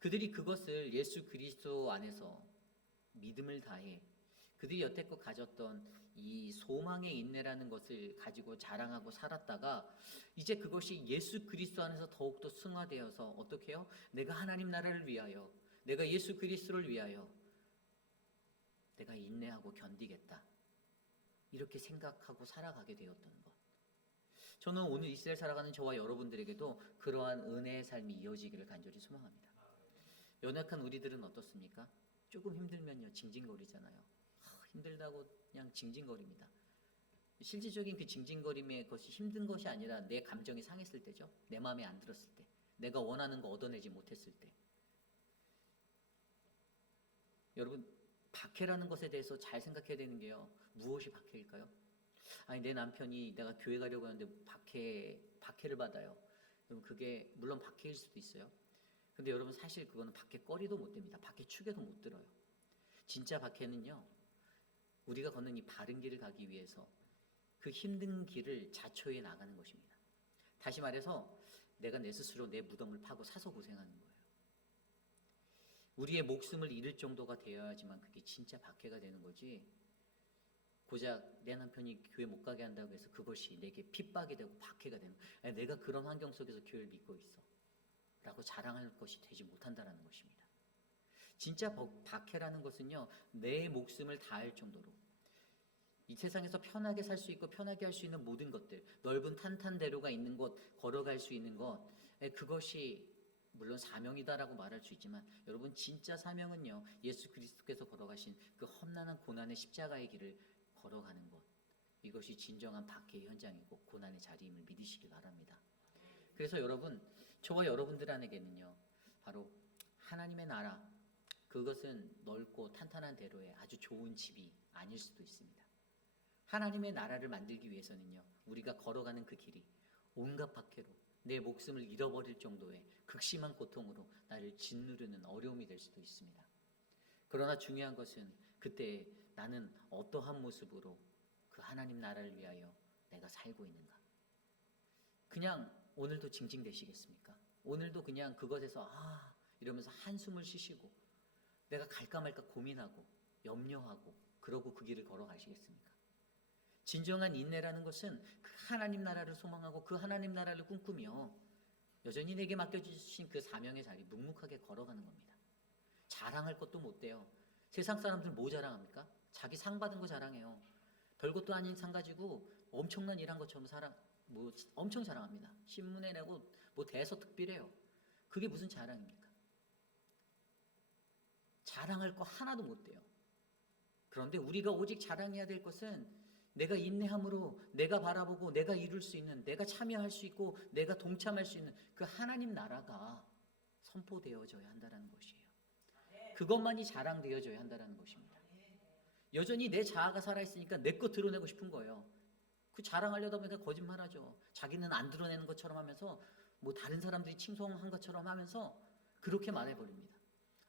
그들이 그것을 예수 그리스도 안에서 믿음을 다해 그들이 여태껏 가졌던 이 소망의 인내라는 것을 가지고 자랑하고 살았다가 이제 그것이 예수 그리스도 안에서 더욱더 승화되어서 어떻게 해요? 내가 하나님 나라를 위하여, 내가 예수 그리스도를 위하여 내가 인내하고 견디겠다, 이렇게 생각하고 살아가게 되었던 것. 저는 오늘 이 시대를 살아가는 저와 여러분들에게도 그러한 은혜의 삶이 이어지기를 간절히 소망합니다. 연약한 우리들은 어떻습니까? 조금 힘들면요 징징거리잖아요. 힘들다고 그냥 징징거립니다. 실질적인 그 징징거림의 것이 힘든 것이 아니라 내 감정이 상했을 때죠. 내 마음에 안 들었을 때, 내가 원하는 거 얻어내지 못했을 때. 여러분, 박해라는 것에 대해서 잘 생각해야 되는 게요, 무엇이 박해일까요? 아니, 내 남편이 내가 교회 가려고 하는데 박해를 받아요. 여러분, 그게 물론 박해일 수도 있어요. 근데 여러분, 사실 그거는 박해거리도 못 됩니다. 박해축에도 못 들어요. 진짜 박해는요, 우리가 걷는 이 바른 길을 가기 위해서 그 힘든 길을 자초해 나가는 것입니다. 다시 말해서 내가 내 스스로 내 무덤을 파고 사서 고생하는 거예요. 우리의 목숨을 잃을 정도가 되어야지만 그게 진짜 박해가 되는 거지, 고작 내 남편이 교회 못 가게 한다고 해서 그것이 내게 핍박이 되고 박해가 되는 거예요. 내가 그런 환경 속에서 교회를 믿고 있어 라고 자랑할 것이 되지 못한다는 것입니다. 진짜 박해라는 것은요, 내 목숨을 다할 정도로 이 세상에서 편하게 살 수 있고 편하게 할 수 있는 모든 것들, 넓은 탄탄대로가 있는 곳, 걸어갈 수 있는 것, 그것이 물론 사명이다라고 말할 수 있지만 여러분, 진짜 사명은요, 예수 그리스도께서 걸어가신 그 험난한 고난의 십자가의 길을 걸어가는 것, 이것이 진정한 박해의 현장이고 고난의 자리임을 믿으시기 바랍니다. 그래서 여러분, 저와 여러분들 안에게는요, 바로 하나님의 나라, 그것은 넓고 탄탄한 대로의 아주 좋은 집이 아닐 수도 있습니다. 하나님의 나라를 만들기 위해서는요, 우리가 걸어가는 그 길이 온갖 박해로 내 목숨을 잃어버릴 정도의 극심한 고통으로 나를 짓누르는 어려움이 될 수도 있습니다. 그러나 중요한 것은 그때 나는 어떠한 모습으로 그 하나님 나라를 위하여 내가 살고 있는가. 그냥 오늘도 징징대시겠습니까? 오늘도 그냥 그것에서 이러면서 한숨을 쉬시고 내가 갈까 말까 고민하고 염려하고 그러고 그 길을 걸어가시겠습니까? 진정한 인내라는 것은 그 하나님 나라를 소망하고 그 하나님 나라를 꿈꾸며 여전히 내게 맡겨주신 그 사명의 자리 묵묵하게 걸어가는 겁니다. 자랑할 것도 못 돼요. 세상 사람들은 뭐 자랑합니까? 자기 상 받은 거 자랑해요. 별것도 아닌 상 가지고 엄청난 일한 것처럼 엄청 자랑합니다. 신문에 내고 뭐 대서특필해요. 그게 무슨 자랑입니까? 자랑할 거 하나도 못 돼요. 그런데 우리가 오직 자랑해야 될 것은 내가 인내함으로 내가 바라보고 내가 이룰 수 있는, 내가 참여할 수 있고 내가 동참할 수 있는 그 하나님 나라가 선포되어져야 한다는 것이에요. 그것만이 자랑되어져야 한다는 것입니다. 여전히 내 자아가 살아있으니까 내 거 드러내고 싶은 거예요. 그 자랑하려다 보니까 거짓말하죠. 자기는 안 드러내는 것처럼 하면서 뭐 다른 사람들이 칭송한 것처럼 하면서 그렇게 말해버립니다.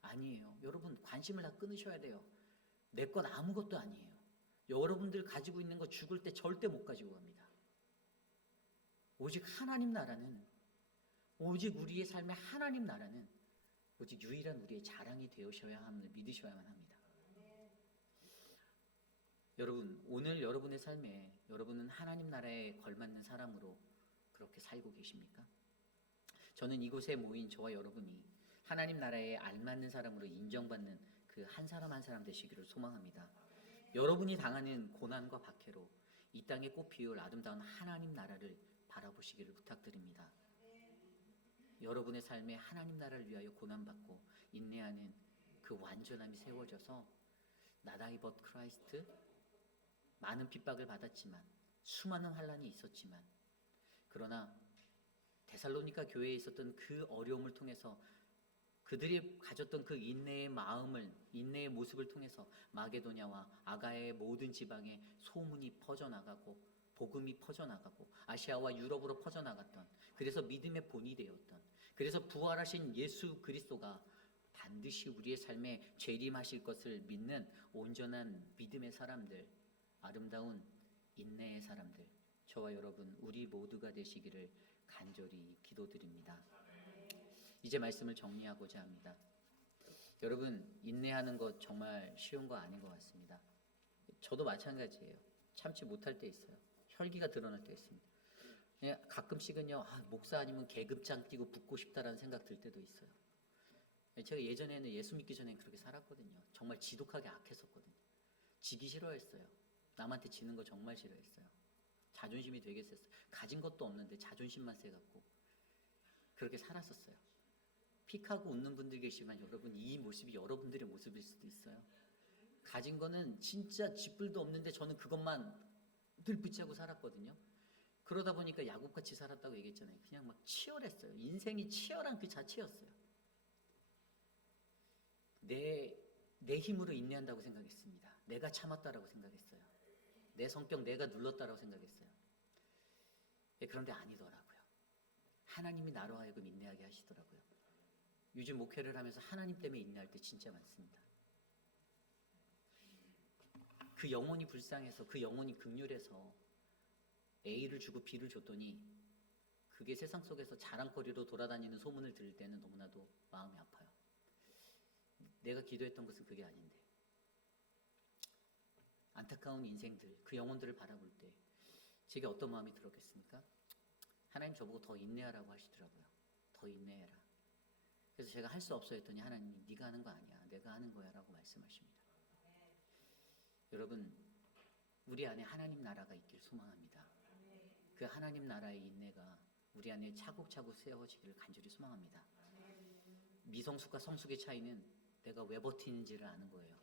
아니에요. 여러분 관심을 다 끊으셔야 돼요. 내 것 아무것도 아니에요. 여러분들 가지고 있는 거 죽을 때 절대 못 가지고 갑니다. 오직 하나님 나라는, 오직 우리의 삶의 하나님 나라는 오직 유일한 우리의 자랑이 되어셔야 함을 믿으셔야만 합니다. 여러분, 오늘 여러분의 삶에 여러분은 하나님 나라에 걸맞는 사람으로 그렇게 살고 계십니까? 저는 이곳에 모인 저와 여러분이 하나님 나라에 알맞는 사람으로 인정받는 그 한 사람 한 사람 되시기를 소망합니다. 여러분이 당하는 고난과 박해로 이 땅에 꽃 피울 아름다운 하나님 나라를 바라보시기를 부탁드립니다. 여러분의 삶에 하나님 나라를 위하여 고난받고 인내하는 그 완전함이 세워져서 Not I but Christ, 많은 핍박을 받았지만 수많은 환난이 있었지만 그러나 데살로니가 교회에 있었던 그 어려움을 통해서 그들이 가졌던 그 인내의 마음을, 인내의 모습을 통해서 마게도냐와 아가야의 모든 지방에 소문이 퍼져나가고 복음이 퍼져나가고 아시아와 유럽으로 퍼져나갔던, 그래서 믿음의 본이 되었던, 그래서 부활하신 예수 그리스도가 반드시 우리의 삶에 재림하실 것을 믿는 온전한 믿음의 사람들, 아름다운 인내의 사람들, 저와 여러분 우리 모두가 되시기를 간절히 기도드립니다. 이제 말씀을 정리하고자 합니다. 여러분, 인내하는 것 정말 쉬운 거 아닌 것 같습니다. 저도 마찬가지예요. 참지 못할 때 있어요. 혈기가 드러날 때 있습니다. 가끔씩은요, 목사 아니면 계급장 띄고 붙고 싶다라는 생각 들 때도 있어요. 제가 예전에는 예수 믿기 전에 그렇게 살았거든요. 정말 지독하게 악했었거든요. 지기 싫어했어요. 남한테 지는 거 정말 싫어했어요. 자존심이 되게 셌어요. 가진 것도 없는데 자존심만 세갖고 그렇게 살았었어요. 픽하고 웃는 분들 계시지만 여러분, 이 모습이 여러분들의 모습일 수도 있어요. 가진 거는 진짜 쥐뿔도 없는데 저는 그것만 늘 붙잡고 살았거든요. 그러다 보니까 야곱같이 살았다고 얘기했잖아요. 그냥 막 치열했어요. 인생이 치열한 그 자체였어요. 내 힘으로 인내한다고 생각했습니다. 내가 참았다라고 생각했어요. 내 성격 내가 눌렀다라고 생각했어요. 그런데 아니더라고요. 하나님이 나로 하여금 인내하게 하시더라고요. 요즘 목회를 하면서 하나님 때문에 인내할 때 진짜 많습니다. 그 영혼이 불쌍해서, 그 영혼이 극률해서 A를 주고 B를 줬더니 그게 세상 속에서 자랑거리로 돌아다니는 소문을 들을 때는 너무나도 마음이 아파요. 내가 기도했던 것은 그게 아닌데. 안타까운 인생들, 그 영혼들을 바라볼 때 제게 어떤 마음이 들었겠습니까? 하나님 저보고 더 인내하라고 하시더라고요. 더 인내해라. 그래서 제가 할 수 없어 했더니 하나님이 네가 하는 거 아니야, 내가 하는 거야 라고 말씀하십니다. 여러분, 우리 안에 하나님 나라가 있길 소망합니다. 그 하나님 나라의 인내가 우리 안에 차곡차곡 세워지기를 간절히 소망합니다. 미성숙과 성숙의 차이는 내가 왜 버티는지를 아는 거예요.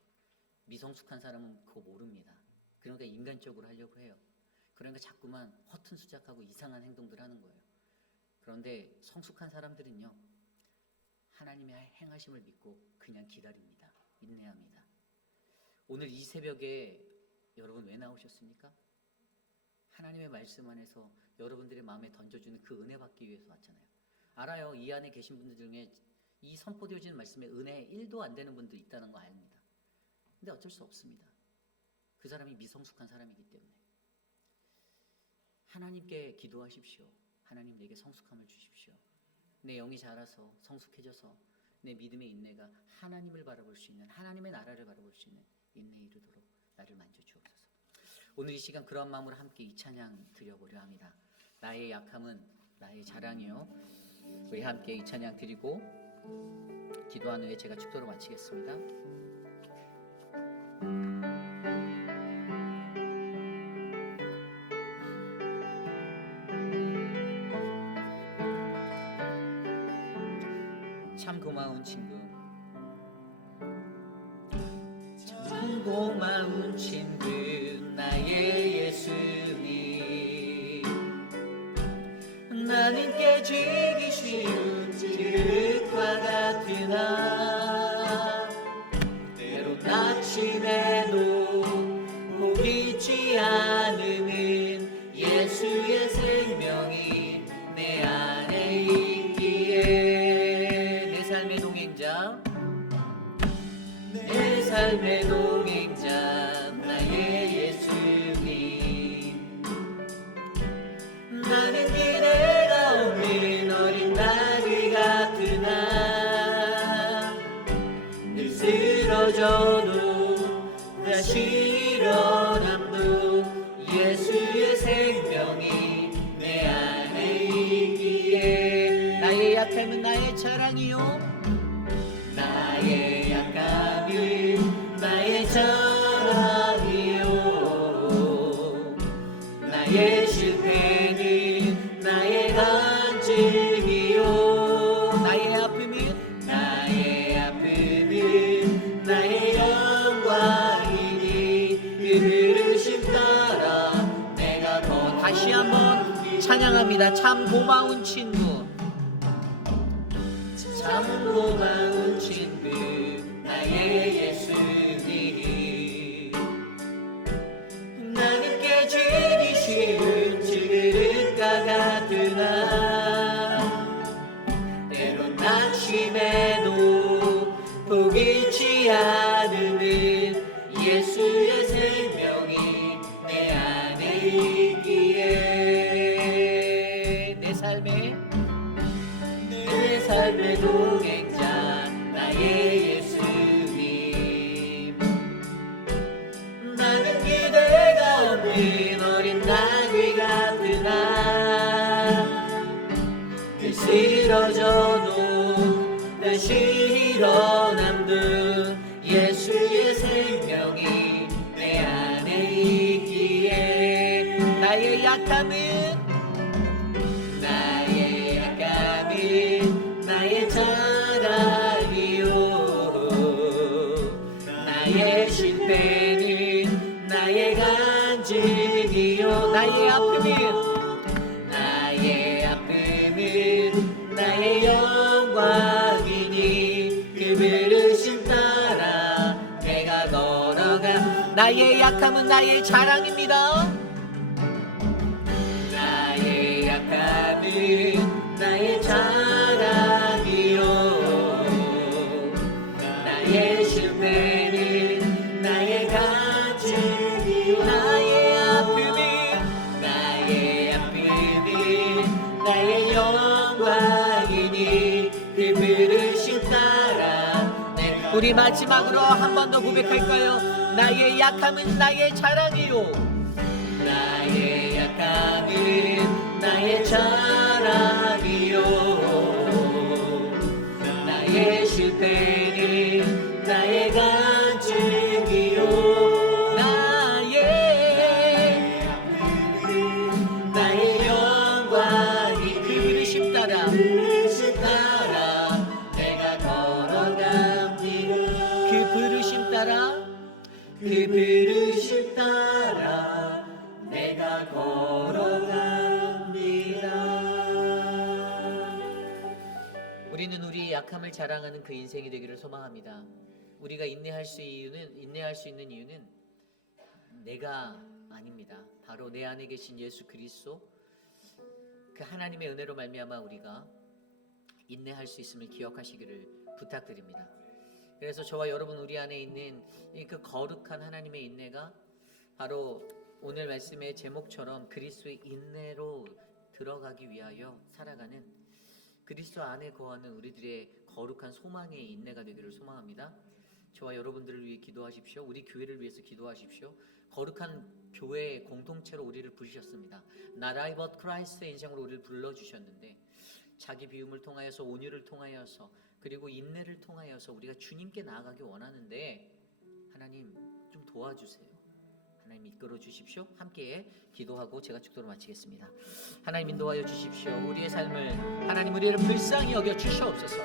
미성숙한 사람은 그거 모릅니다. 그러니까 인간적으로 하려고 해요. 그러니까 자꾸만 허튼 수작하고 이상한 행동들 하는 거예요. 그런데 성숙한 사람들은요, 하나님의 행하심을 믿고 그냥 기다립니다. 인내합니다. 오늘 이 새벽에 여러분 왜 나오셨습니까? 하나님의 말씀 안에서 여러분들의 마음에 던져주는 그 은혜 받기 위해서 왔잖아요. 알아요. 이 안에 계신 분들 중에 이 선포되어지는 말씀에 은혜 1도 안 되는 분도 있다는 거 압니다. 근데 어쩔 수 없습니다. 그 사람이 미성숙한 사람이기 때문에. 하나님께 기도하십시오. 하나님 내게 성숙함을 주십시오. 내 영이 자라서 성숙해져서 내 믿음의 인내가 하나님을 바라볼 수 있는, 하나님의 나라를 바라볼 수 있는 인내에 이르도록 나를 만져주옵소서. 오늘 이 시간 그런 마음으로 함께 이 찬양 드려보려 합니다. 나의 약함은 나의 자랑이요. 우리 함께 이 찬양 드리고 기도한 후에 제가 축도로 마치겠습니다. 참 고마운 친구, 참 고마운 친구, 나의 예수님. 나는 깨지기 쉬운 흙과 같으나 때로 낙심해도 포기치 않으면 예수의 생명이 내 안에 있기에 내 삶의 동행자, 내 삶의 동행자, 나의 예수님. 나는 기대가 없는 어린 나귀 같으나 늘 쓰러져도 다시 일어남도 예수의 생명이 내 안에 있기에 나의 약함은 나의 자랑이요, 나의 약함은 나의 자랑이요, 나의 실패는 나의 간증이요, 나의 아픔은 나의 영광이니 그 부르심 따라 내가 더 다시 한번 찬양합니다. 참 고마운 친구, 참 고마운 친구, 나의 예수님. 나는 깨지기 쉬운 찌그릇과 같으나 때론 낙심해도 포기치 않으면 예수의 생명이 내 안에 있기에 내 삶의 동행자, 나의 예수님. 나는 기대가 없는 어린 나귀 같으나 늘 쓰러져도 다시 일어남도 예수의 생명이 내 안에 있기에 나의 약함은 나의 자랑이요, 나의 실패는 나의 간증이요, 나의 아픔은 나의 영광이니 그 부르심 따라 내가 걸어가. 나의 약함은 나의 자랑입니다. 나의 약함은 나의 자랑이요, 나의 실패는 나의 간증이요, 나의 아픔은 나의 영광이니 그 부르심 따라 우리 마지막으로 한 번 더 고백할까요? 나의 약함은 나의 자랑이요, 나의 약함은 나의 자랑이요, 나의 실패는 나의 간증이요, 나의 영광이 그 부르심 따라 내가 걸어갑니다. 그 부르심 따라 내가 걸어갑니다. 우리는 우리의 약함을 자랑하는 그 인생이 되기를 소망합니다. 우리가 인내할 수 있는 이유는 내가 아닙니다. 바로 내 안에 계신 예수 그리스도, 그 하나님의 은혜로 말미암아 우리가 인내할 수 있음을 기억하시기를 부탁드립니다. 그래서 저와 여러분, 우리 안에 있는 그 거룩한 하나님의 인내가 바로 오늘 말씀의 제목처럼 그리스도의 인내로 들어가기 위하여 살아가는, 그리스도 안에 거하는 우리들의 거룩한 소망의 인내가 되기를 소망합니다. 저와 여러분들을 위해 기도하십시오. 우리 교회를 위해서 기도하십시오. 거룩한 교회 공동체로 우리를 부르셨습니다. Not I but Christ의 인생으로 우리를 불러주셨는데 자기 비움을 통하여서 온유를 통하여서 그리고 인내를 통하여서 우리가 주님께 나아가기 원하는데 하나님 좀 도와주세요. 하나님 이끌어 주십시오. 함께 기도하고 제가 축도로 마치겠습니다. 하나님 인도하여 주십시오. 우리의 삶을 하나님 우리를 불쌍히 여겨 주시옵소서.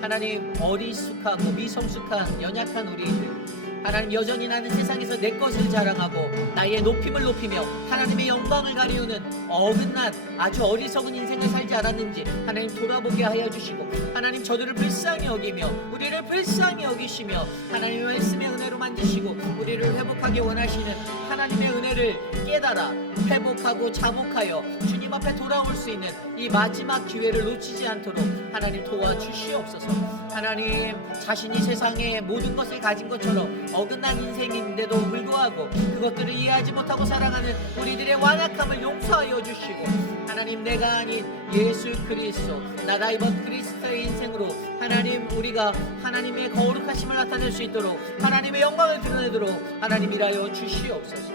하나님 어리숙하고 미성숙한 연약한 우리들 하나님 여전히 나는 세상에서 내 것을 자랑하고 나의 높임을 높이며 하나님의 영광을 가리우는 어긋난 아주 어리석은 인생을 살지 않았는지 하나님 돌아보게 하여 주시고 하나님 저들을 불쌍히 여기며 우리를 불쌍히 여기시며 하나님의 말씀의 은혜로 만드시고 우리를 회복하기 원하시는 하나님의 은혜를 깨달아 회복하고 자복하여 주님 앞에 돌아올 수 있는 이 마지막 기회를 놓치지 않도록 하나님 도와주시옵소서. 하나님 자신이 세상의 모든 것을 가진 것처럼 어긋난 인생인데도 불구하고 그것들을 이해하지 못하고 살아가는 우리들의 완악함을 용서하여 주시고 하나님 내가 아닌 예수 그리스도 나다 이번 그리스도의 인생으로 하나님 우리가 하나님의 거룩하심을 나타낼 수 있도록 하나님의 영광을 드러내도록 하나님 일하여 주시옵소서.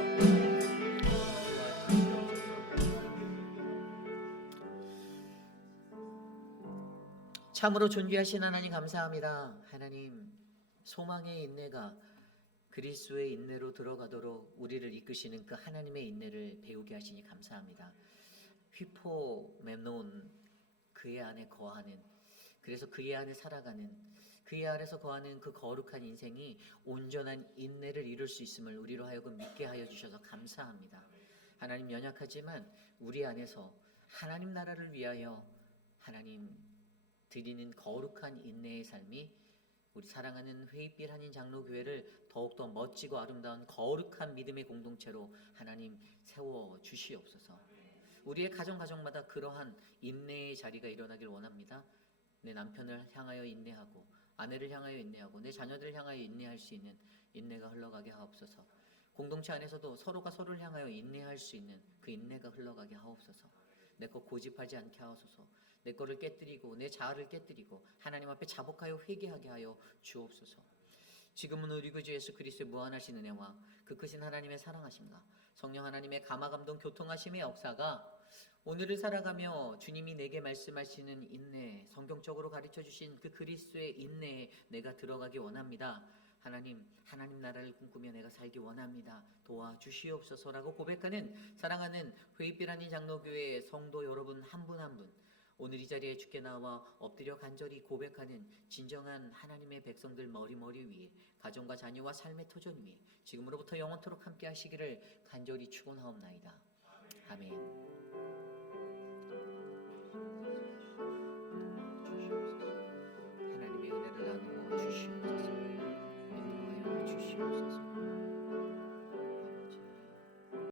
참으로 존귀하신 하나님 감사합니다. 하나님 소망의 인내가 그리스도의 인내로 들어가도록 우리를 이끄시는 그 하나님의 인내를 배우게 하시니 감사합니다. 휘포 memnon 그의 안에 거하는 그래서 그의 안에 살아가는 그의 안에서 거하는 그 거룩한 인생이 온전한 인내를 이룰 수 있음을 우리로 하여금 믿게 하여 주셔서 감사합니다. 하나님 연약하지만 우리 안에서 하나님 나라를 위하여 하나님 드리는 거룩한 인내의 삶이 우리 사랑하는 회의빛 한인 장로교회를 더욱더 멋지고 아름다운 거룩한 믿음의 공동체로 하나님 세워 주시옵소서. 우리의 가정마다 그러한 인내의 자리가 일어나길 원합니다. 내 남편을 향하여 인내하고 아내를 향하여 인내하고 내 자녀들을 향하여 인내할 수 있는 인내가 흘러가게 하옵소서. 공동체 안에서도 서로가 서로를 향하여 인내할 수 있는 그 인내가 흘러가게 하옵소서. 내 것 고집하지 않게 하옵소서. 내 거를 깨뜨리고 내 자아를 깨뜨리고 하나님 앞에 자복하여 회개하게 하여 주옵소서. 지금은 우리 구주 예수 그리스도의 무한하신 은혜와 그 크신 하나님의 사랑하심과 성령 하나님의 감화감동 교통하심의 역사가 오늘을 살아가며 주님이 내게 말씀하시는 인내, 성경적으로 가르쳐 주신 그 그리스도의 인내에 내가 들어가기 원합니다. 하나님 나라를 꿈꾸며 내가 살기 원합니다. 도와주시옵소서라고 고백하는 사랑하는 회의빛 한인 장로교회의 성도 여러분 한 분 한 분 오늘 이 자리에 주께 나와 엎드려 간절히 고백하는 진정한 하나님의 백성들 머리 위에 가정과 자녀와 삶의 터전 위에 지금으로부터 영원토록 함께 하시기를 간절히 축원하옵나이다. 아멘.